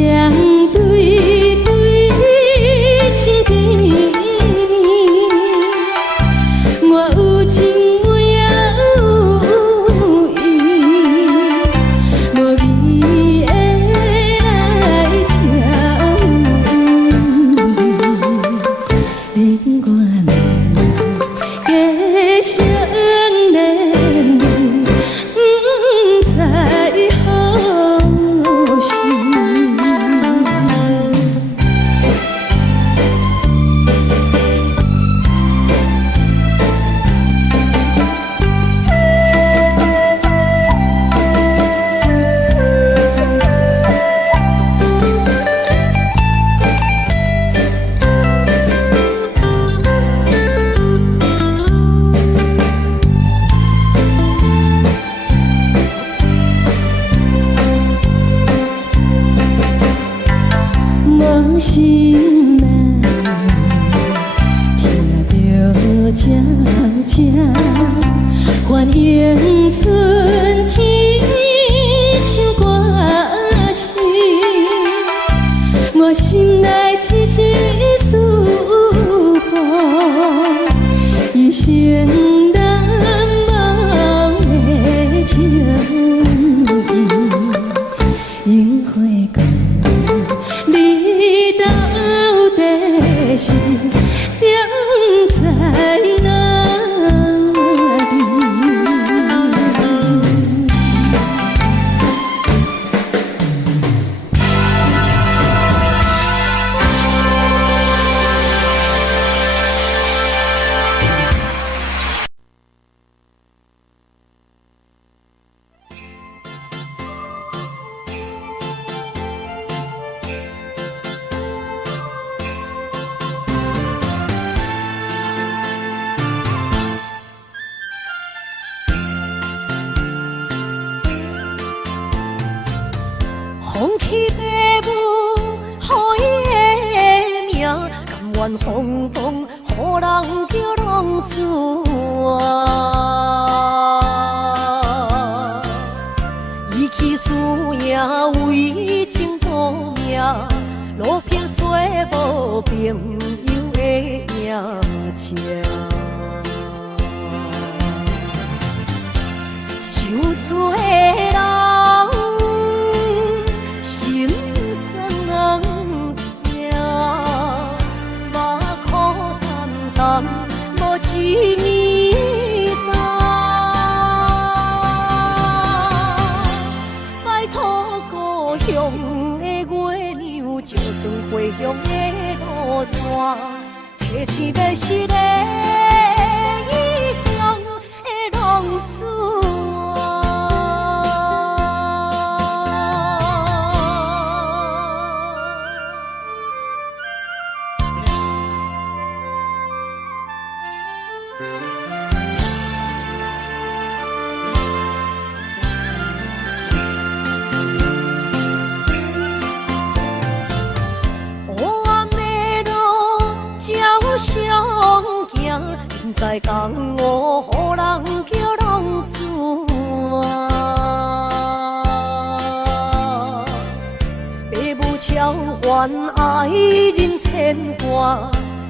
双对对，情甜蜜。心定在哪里？放弃父母，予伊的名，甘愿风风，予人叫浪子啊！伊去输赢，为情赌命，路撇做无朋友的赢情。受罪的人。心酸人听，目眶淡淡，无一面答。拜托故乡的月亮，照转回乡的路线，提醒要是个异乡的浪子。相行，现在讲我，予人叫浪子啊！父母超还爱人牵挂，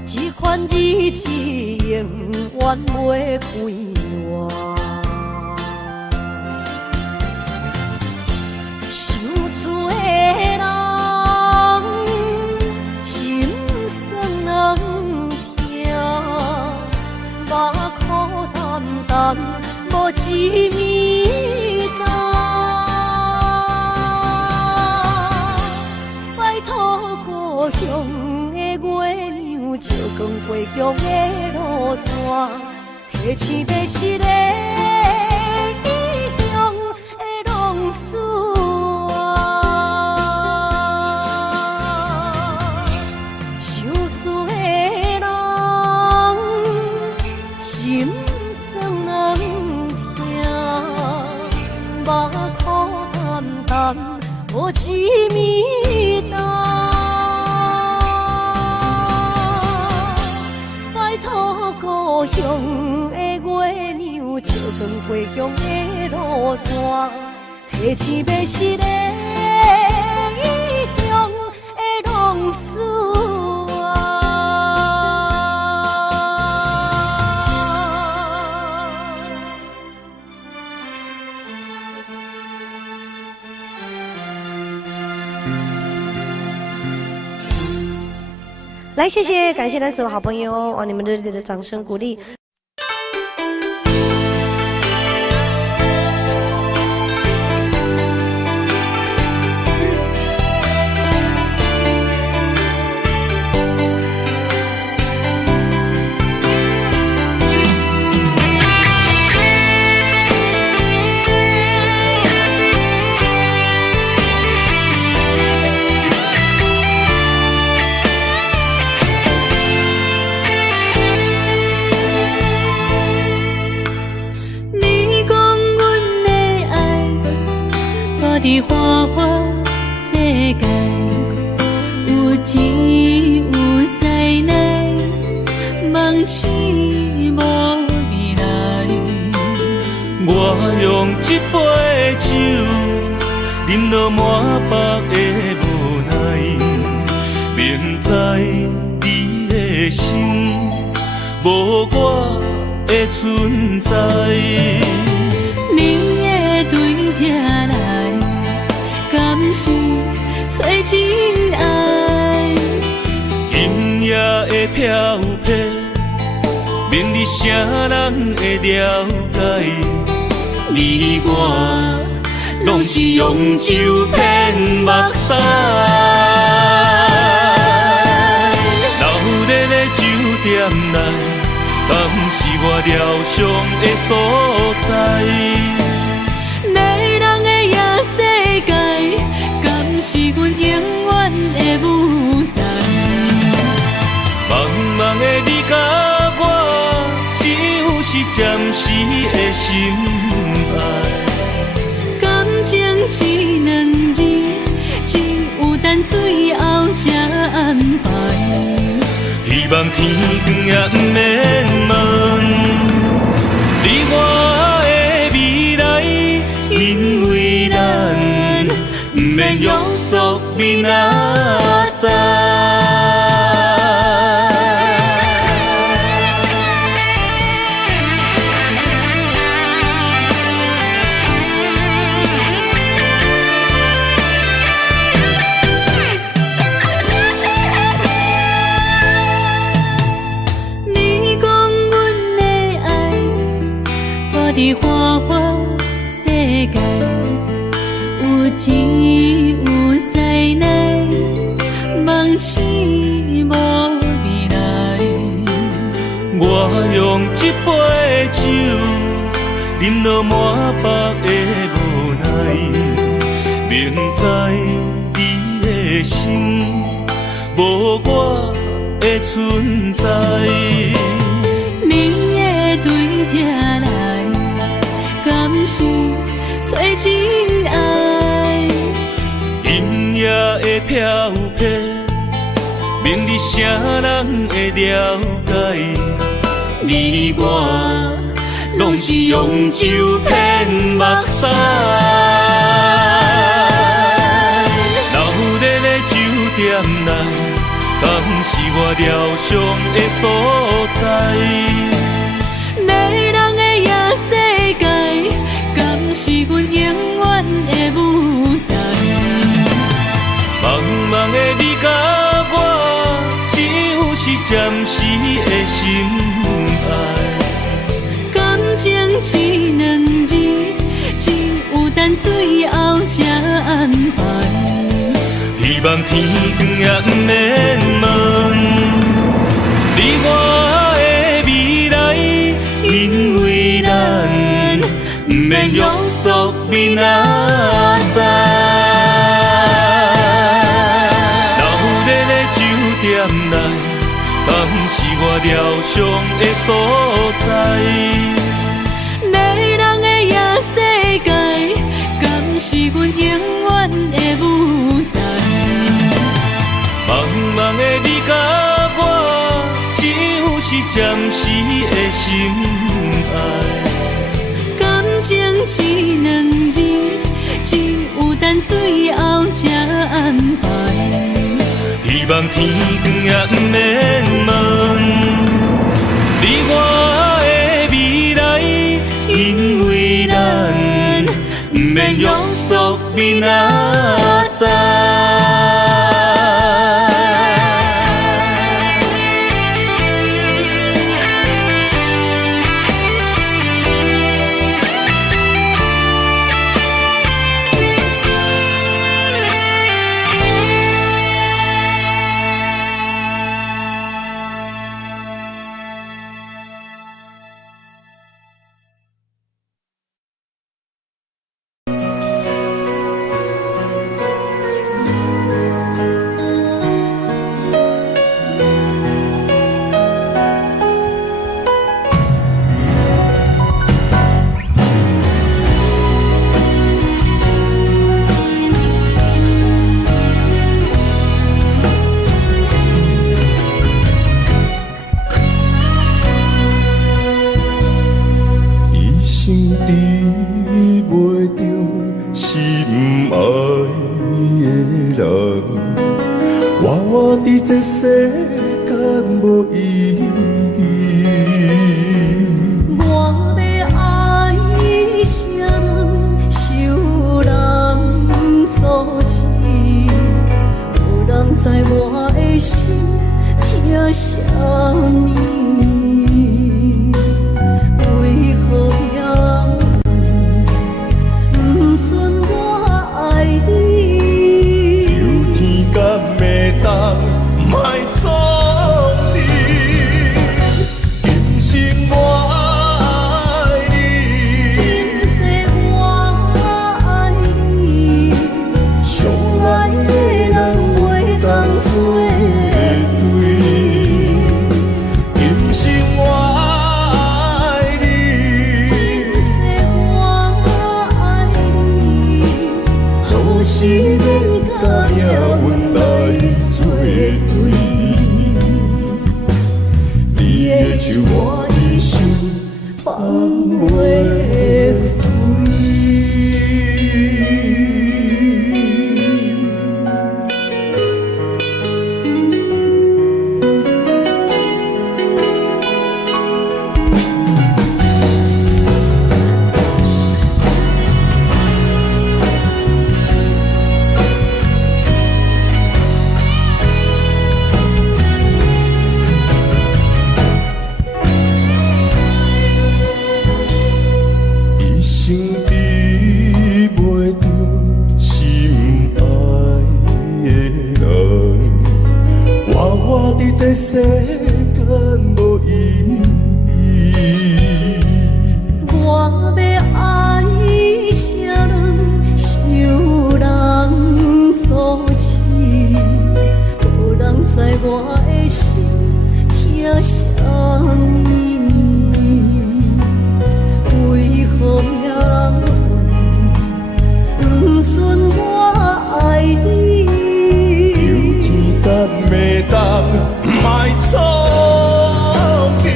这款日子永远袂开换。受罪的人，心酸人。目眶淡淡，无一面答。拜托故乡的月亮，照光回乡的路线，提醒要是个异乡的浪子啊！受罪的人。心酸人听，目眶淡淡，无一面答。拜托故乡的月亮，照光回乡的路线，提醒要是个异乡的浪子啊！来，谢谢，感谢咱所有好朋友哦，你们热烈的掌声鼓励。伫花花世界，有钱有才能，梦醒无未来。我用一杯酒，饮落满腹的无奈，明知你的心无我的存在。你的对这来，敢是找真爱？夜的飘泊，明日啥人会了解？你我拢是用酒骗目屎，流热的酒店内，敢是我疗伤的所在？迷人的夜世界，敢是阮永远的舞台？茫茫的你甲我，只有是暂时的心爱。感情只两字，只有等最后才安排。希望天光也不免问，你我的未来，因为咱不免约束明仔载。伫花花世界，有钱有势来，梦醒无未来。我用一杯酒，饮落满腹的无奈，明知伊的心无我的存在。你的对这来，敢是找真爱？阴夜的飘泊，明日啥人会了解？你我拢是用酒骗目屎，流热的酒店内，敢是我疗伤的所在？迷人的夜世界，敢是阮永远的舞台？茫茫的你甲我，只有是暂时的心爱。感情只两字，只有等最后才安排。希望天光也不免问，你我的未来，因为咱不免约束明仔载。流热的酒店内，敢是我疗伤的所在？迷人的夜世界，敢是阮永远的舞台？茫茫的你甲我，只有是暂时的心爱。感情只两字，只有等最后才安排。希望天光也不免问，你我的未来，因为咱不免约束明仔载。在我的心，天听什么？为何命运不准我爱你？有天敢会当莫错你，今生我爱你，今世我爱你，相爱的人袂当做对。今生我爱你，今世我爱你，好时免甲命运来作对。你的手我的手，放袂开。一生比袂着心爱的人，活我伫这世间无意义。我要爱啥人，想人阻止，无人知我的心疼啥物。为何命运不准我爱你？有天敢会当莫错你，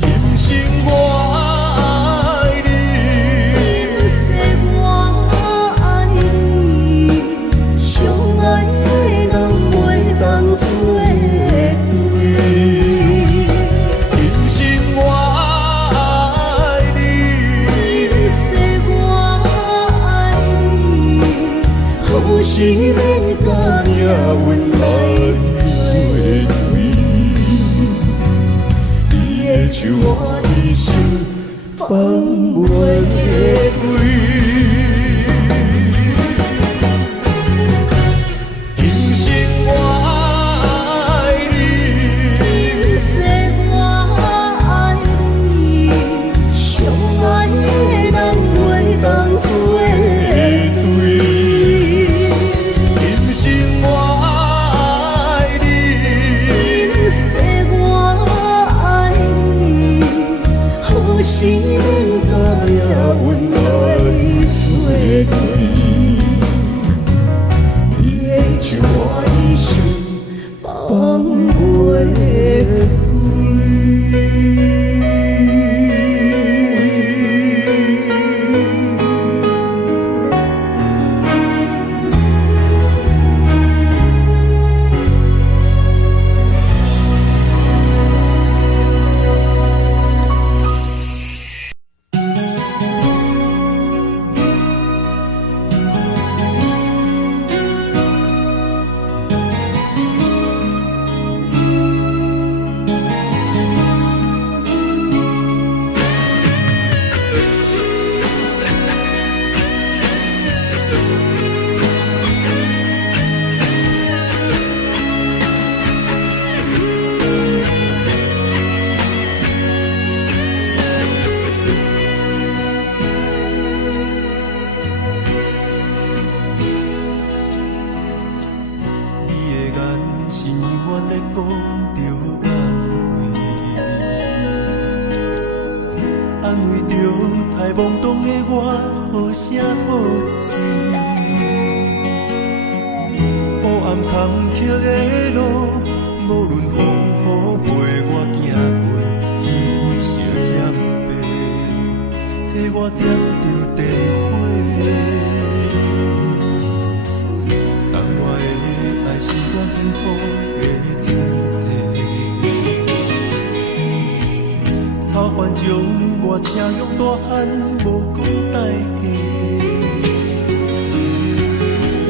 今生我爱你，今世我爱你，相爱的人袂当做对。今生我爱你，今世我爱你，好时免甲命运来作对。你的手我的手，放袂开。今生我爱你，今世我爱你，相爱的人袂当做对。今生我爱你，今世我爱你，好时免甲命运来作对。你的手我的手，放袂开。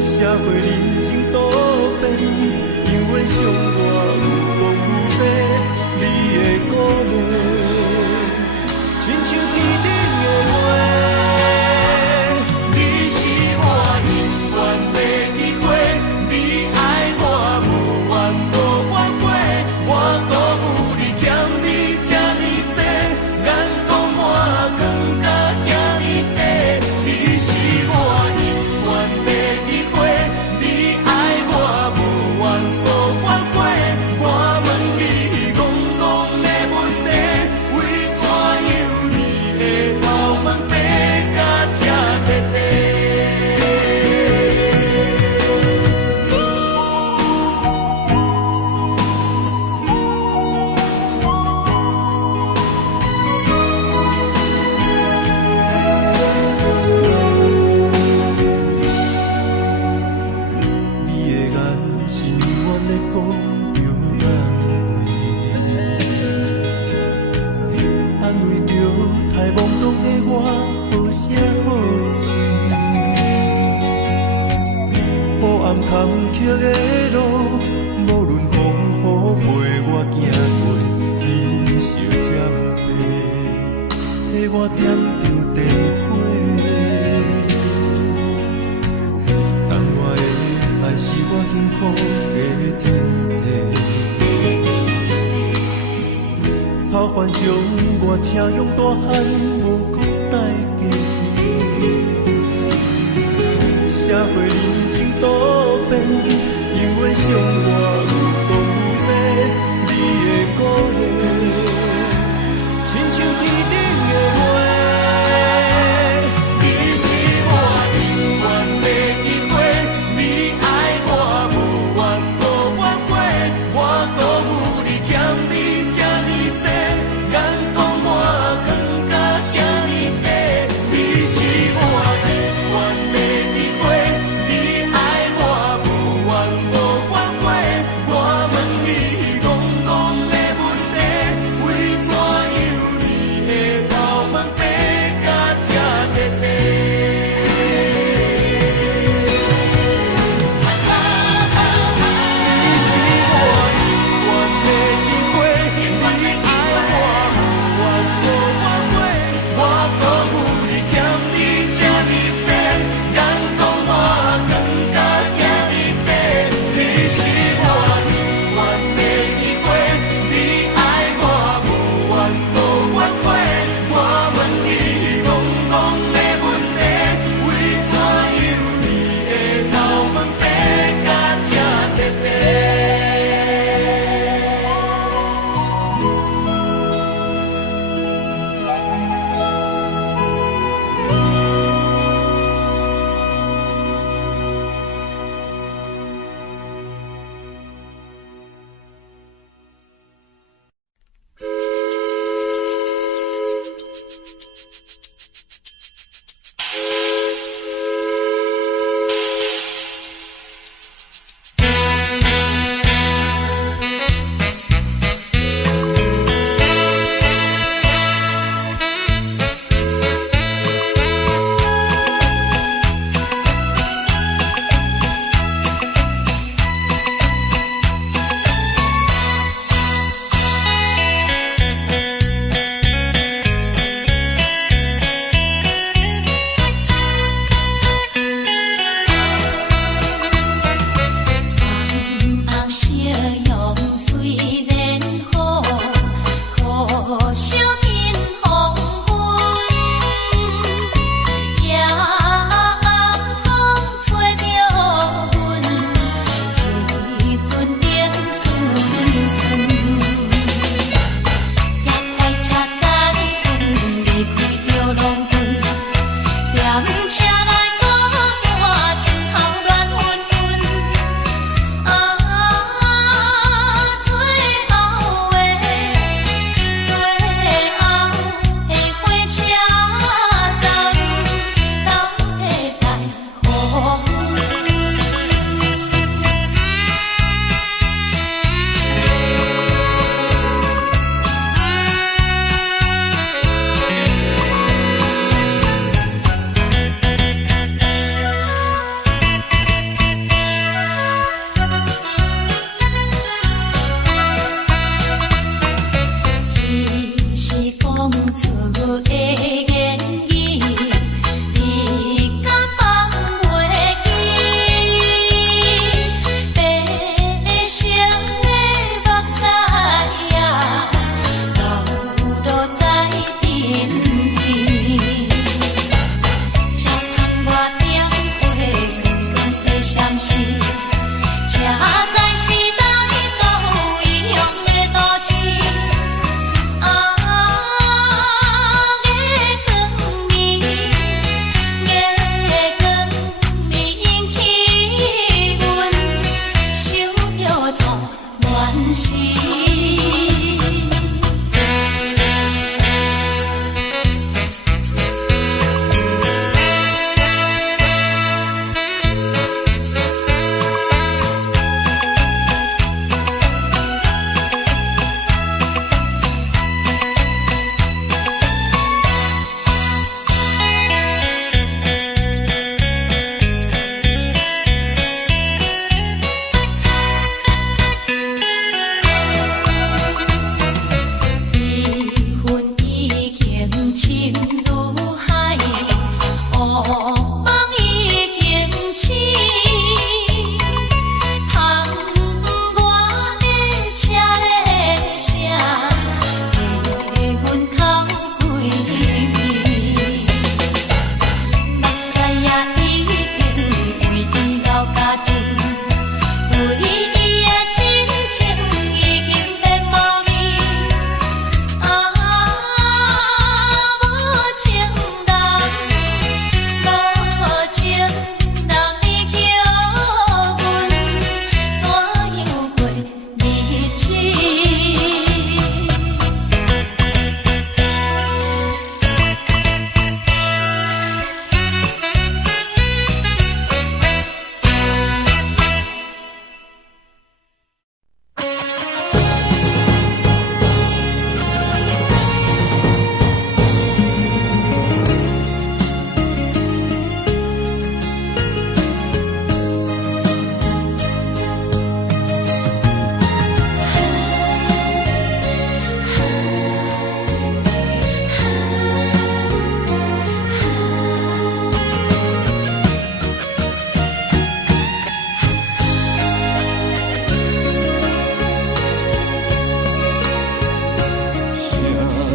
社会人情多变，因为相我有坎坷的路，无论风雨陪我行过，天温烧尖白，替我点着灯火。当我的爱是我幸福的天地，草原将我车用大汉无讲代价。社会人情多变，因为相我有讲有多，你的鼓励，亲像天顶的花。你是我永远的机会，你爱我无怨无反悔，我辜负你欠你这呢多，眼光满藏甲遐呢白。你是我永远的机会。你爱我无怨无反悔，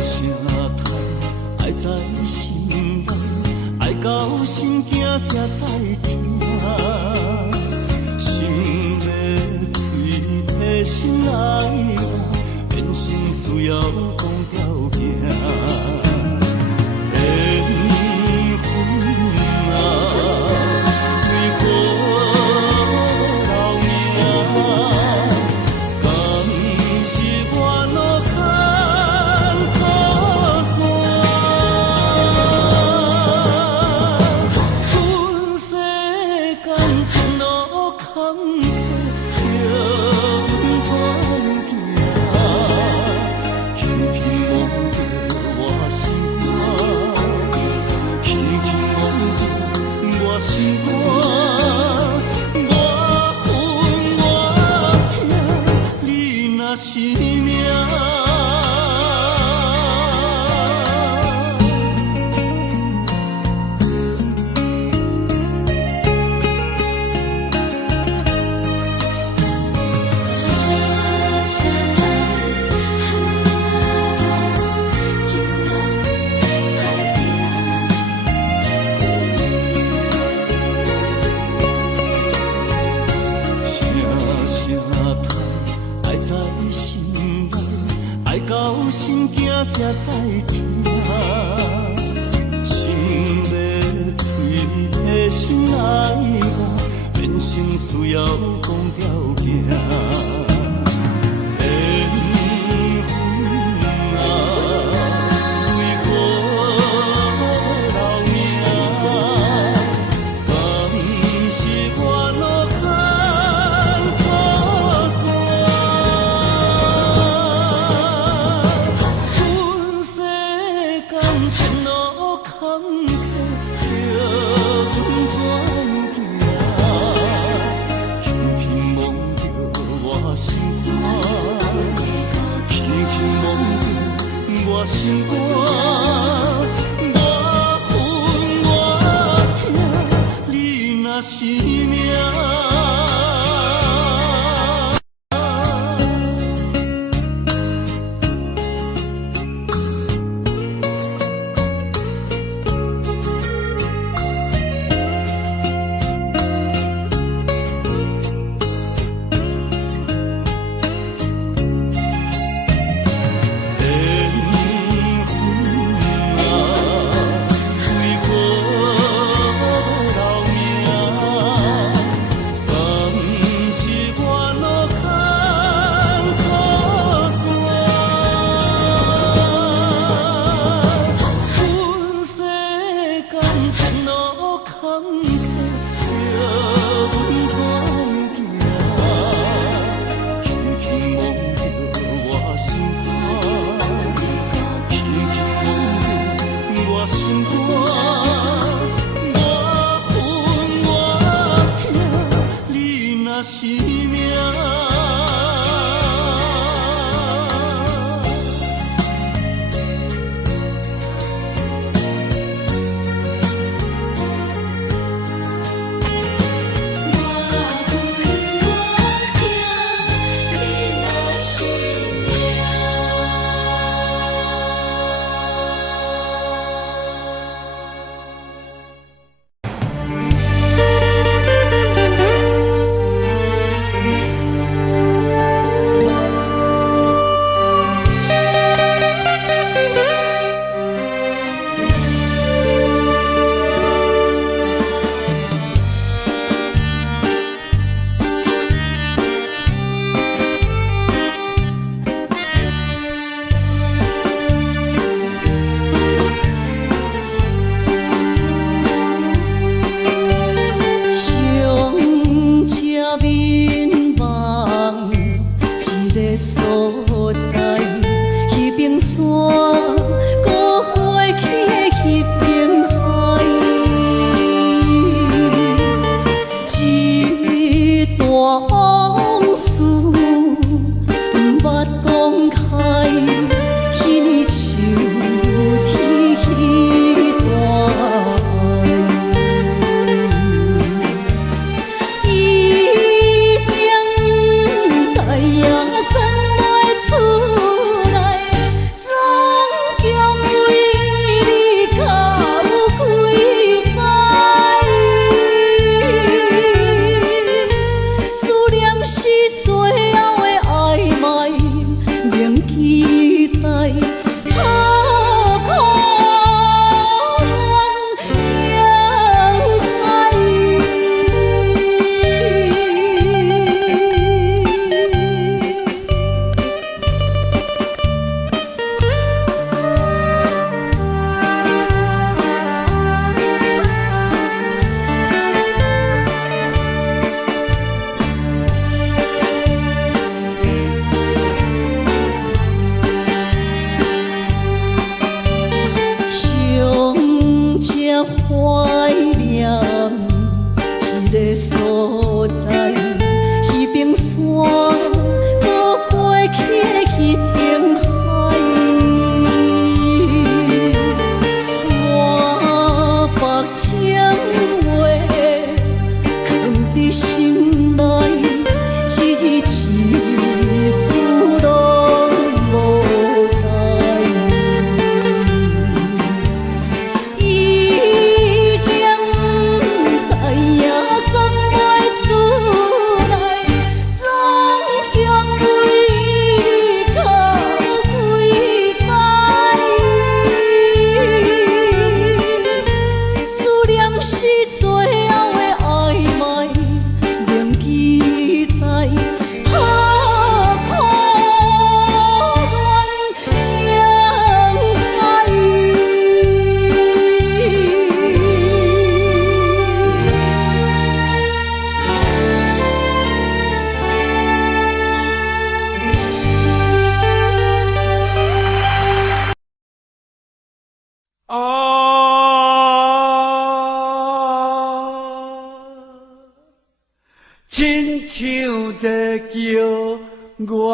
声叹，爱在心内，爱到心惊才知听。心要嘴替心爱我，变心需要讲条件。心惊才知听，心要嘴替心爱我，变成需要讲条件。心肝，我恨我痛，你若是命。太阳升来出来，早。在叫我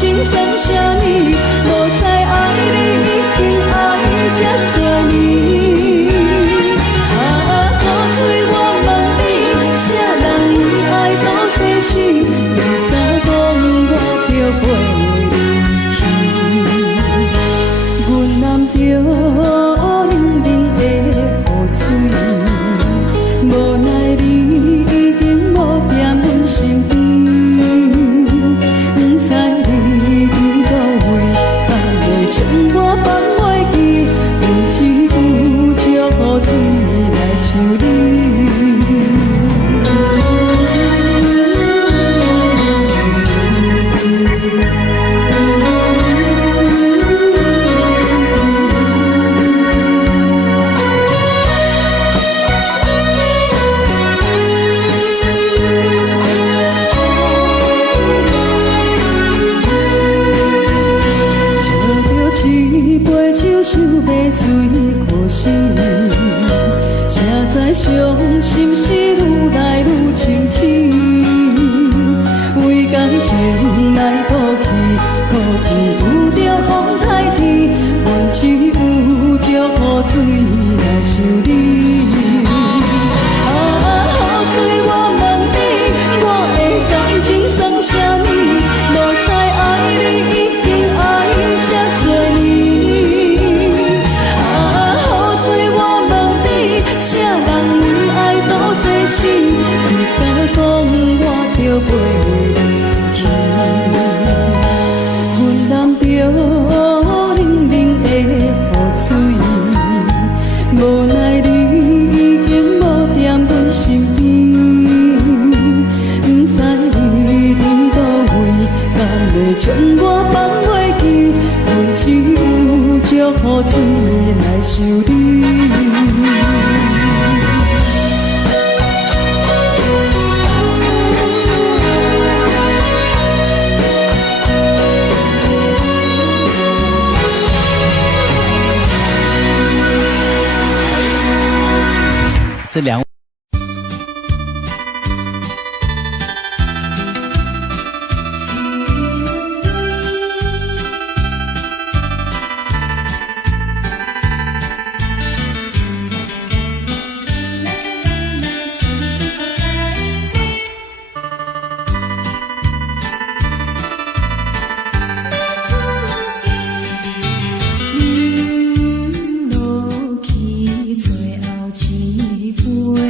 情剩下你，无再爱你，已经爱这多。伤心是愈来愈深深，为感情来哭泣，可有有着风台天，阮只有祝雨水来想你。啊，雨水我问你，我的感情算啥物？无知爱你已经爱这多年。啊，雨水我问你，啥人为爱赌生死？你敢讲我着袂离去？阮淋着冷冷的雨水，无奈你已经无踮阮身边，不知你伫倒位，敢会将我放袂记？阮只有祝雨水来想你。这两落去最后一杯。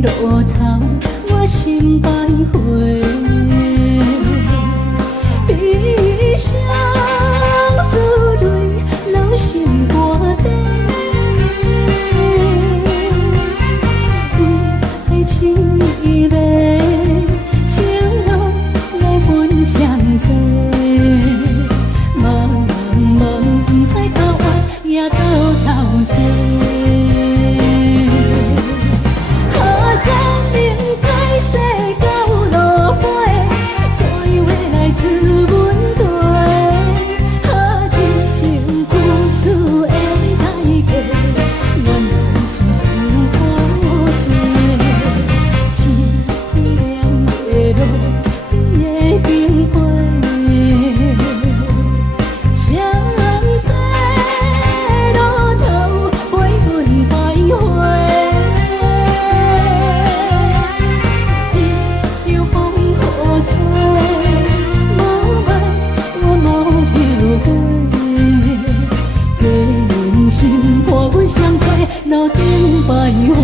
路头，我心徘徊。悲伤珠泪流心肝底，为爱情依恋，情路来分相济，茫茫不知到弯也到头西。路顶徘徊。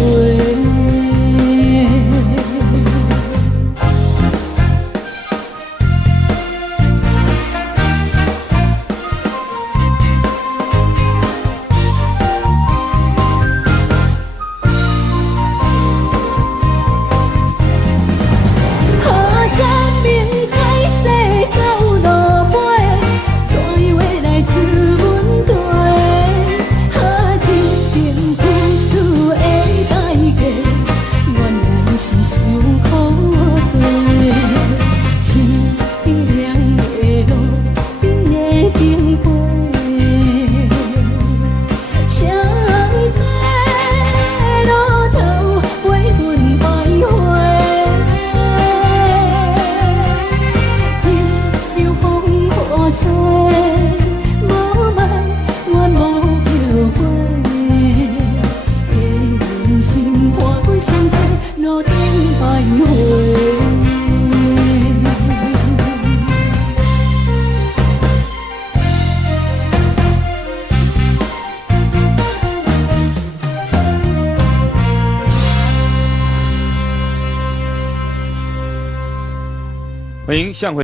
欢迎向回。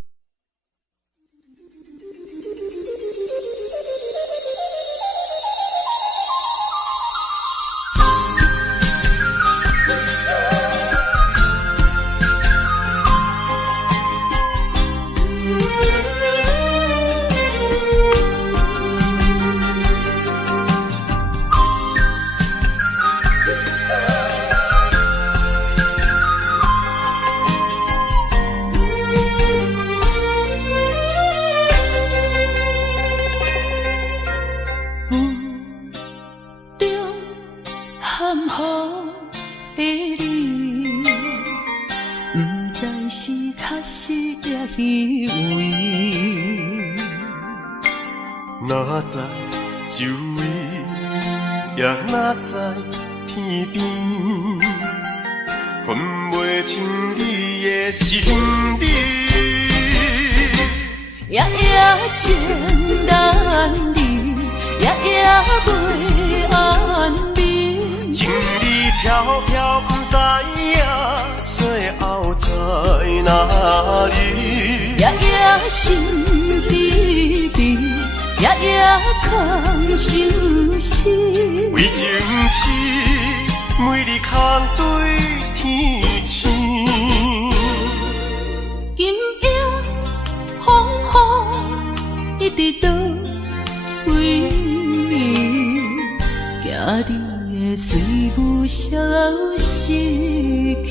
哪知周围，也哪知天边，分袂清你的心理。夜夜情难离，夜夜袂安眠。情意飘飘，不知影最后在哪里。夜夜心离别。夜夜空相思，为情痴，每日空对天星。今夜风雨一直倒位，惊你的随舞消失去。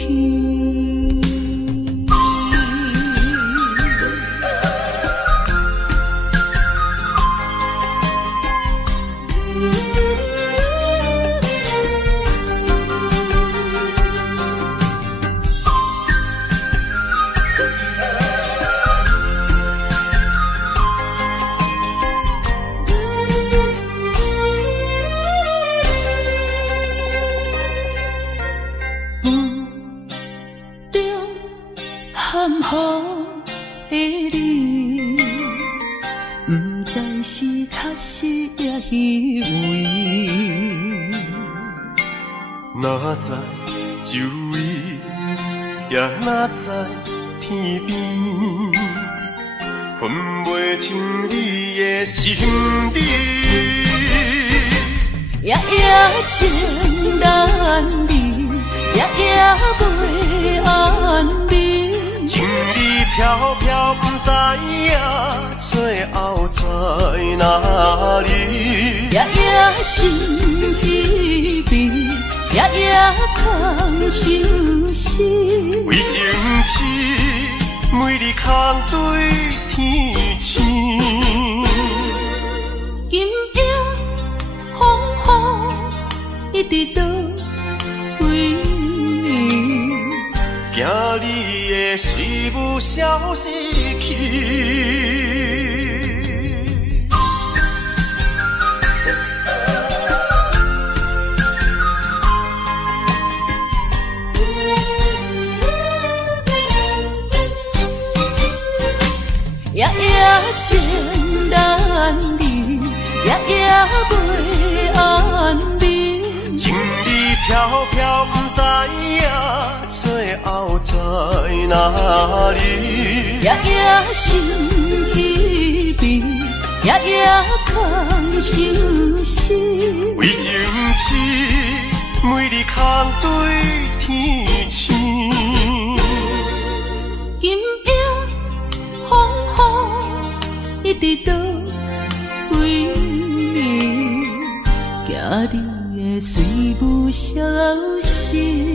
含糊的你，不知是确实也虚伪。哪知就位也若在天边，分袂清你的心理。夜夜情难离，夜夜袂安眠。情意飘飘，不知影最后在哪里。夜夜心稀微，夜夜空相思。为情痴，每日空对天星。今夜风雨一直倒位，惊你的随舞消失去。夜夜情难离，夜夜袂安眠。情意飘飘，不知影最后在哪里。夜夜心稀微，夜夜空相思。为情痴，每日空对天星。今夜风雨一直倒位，惊你的随舞消失。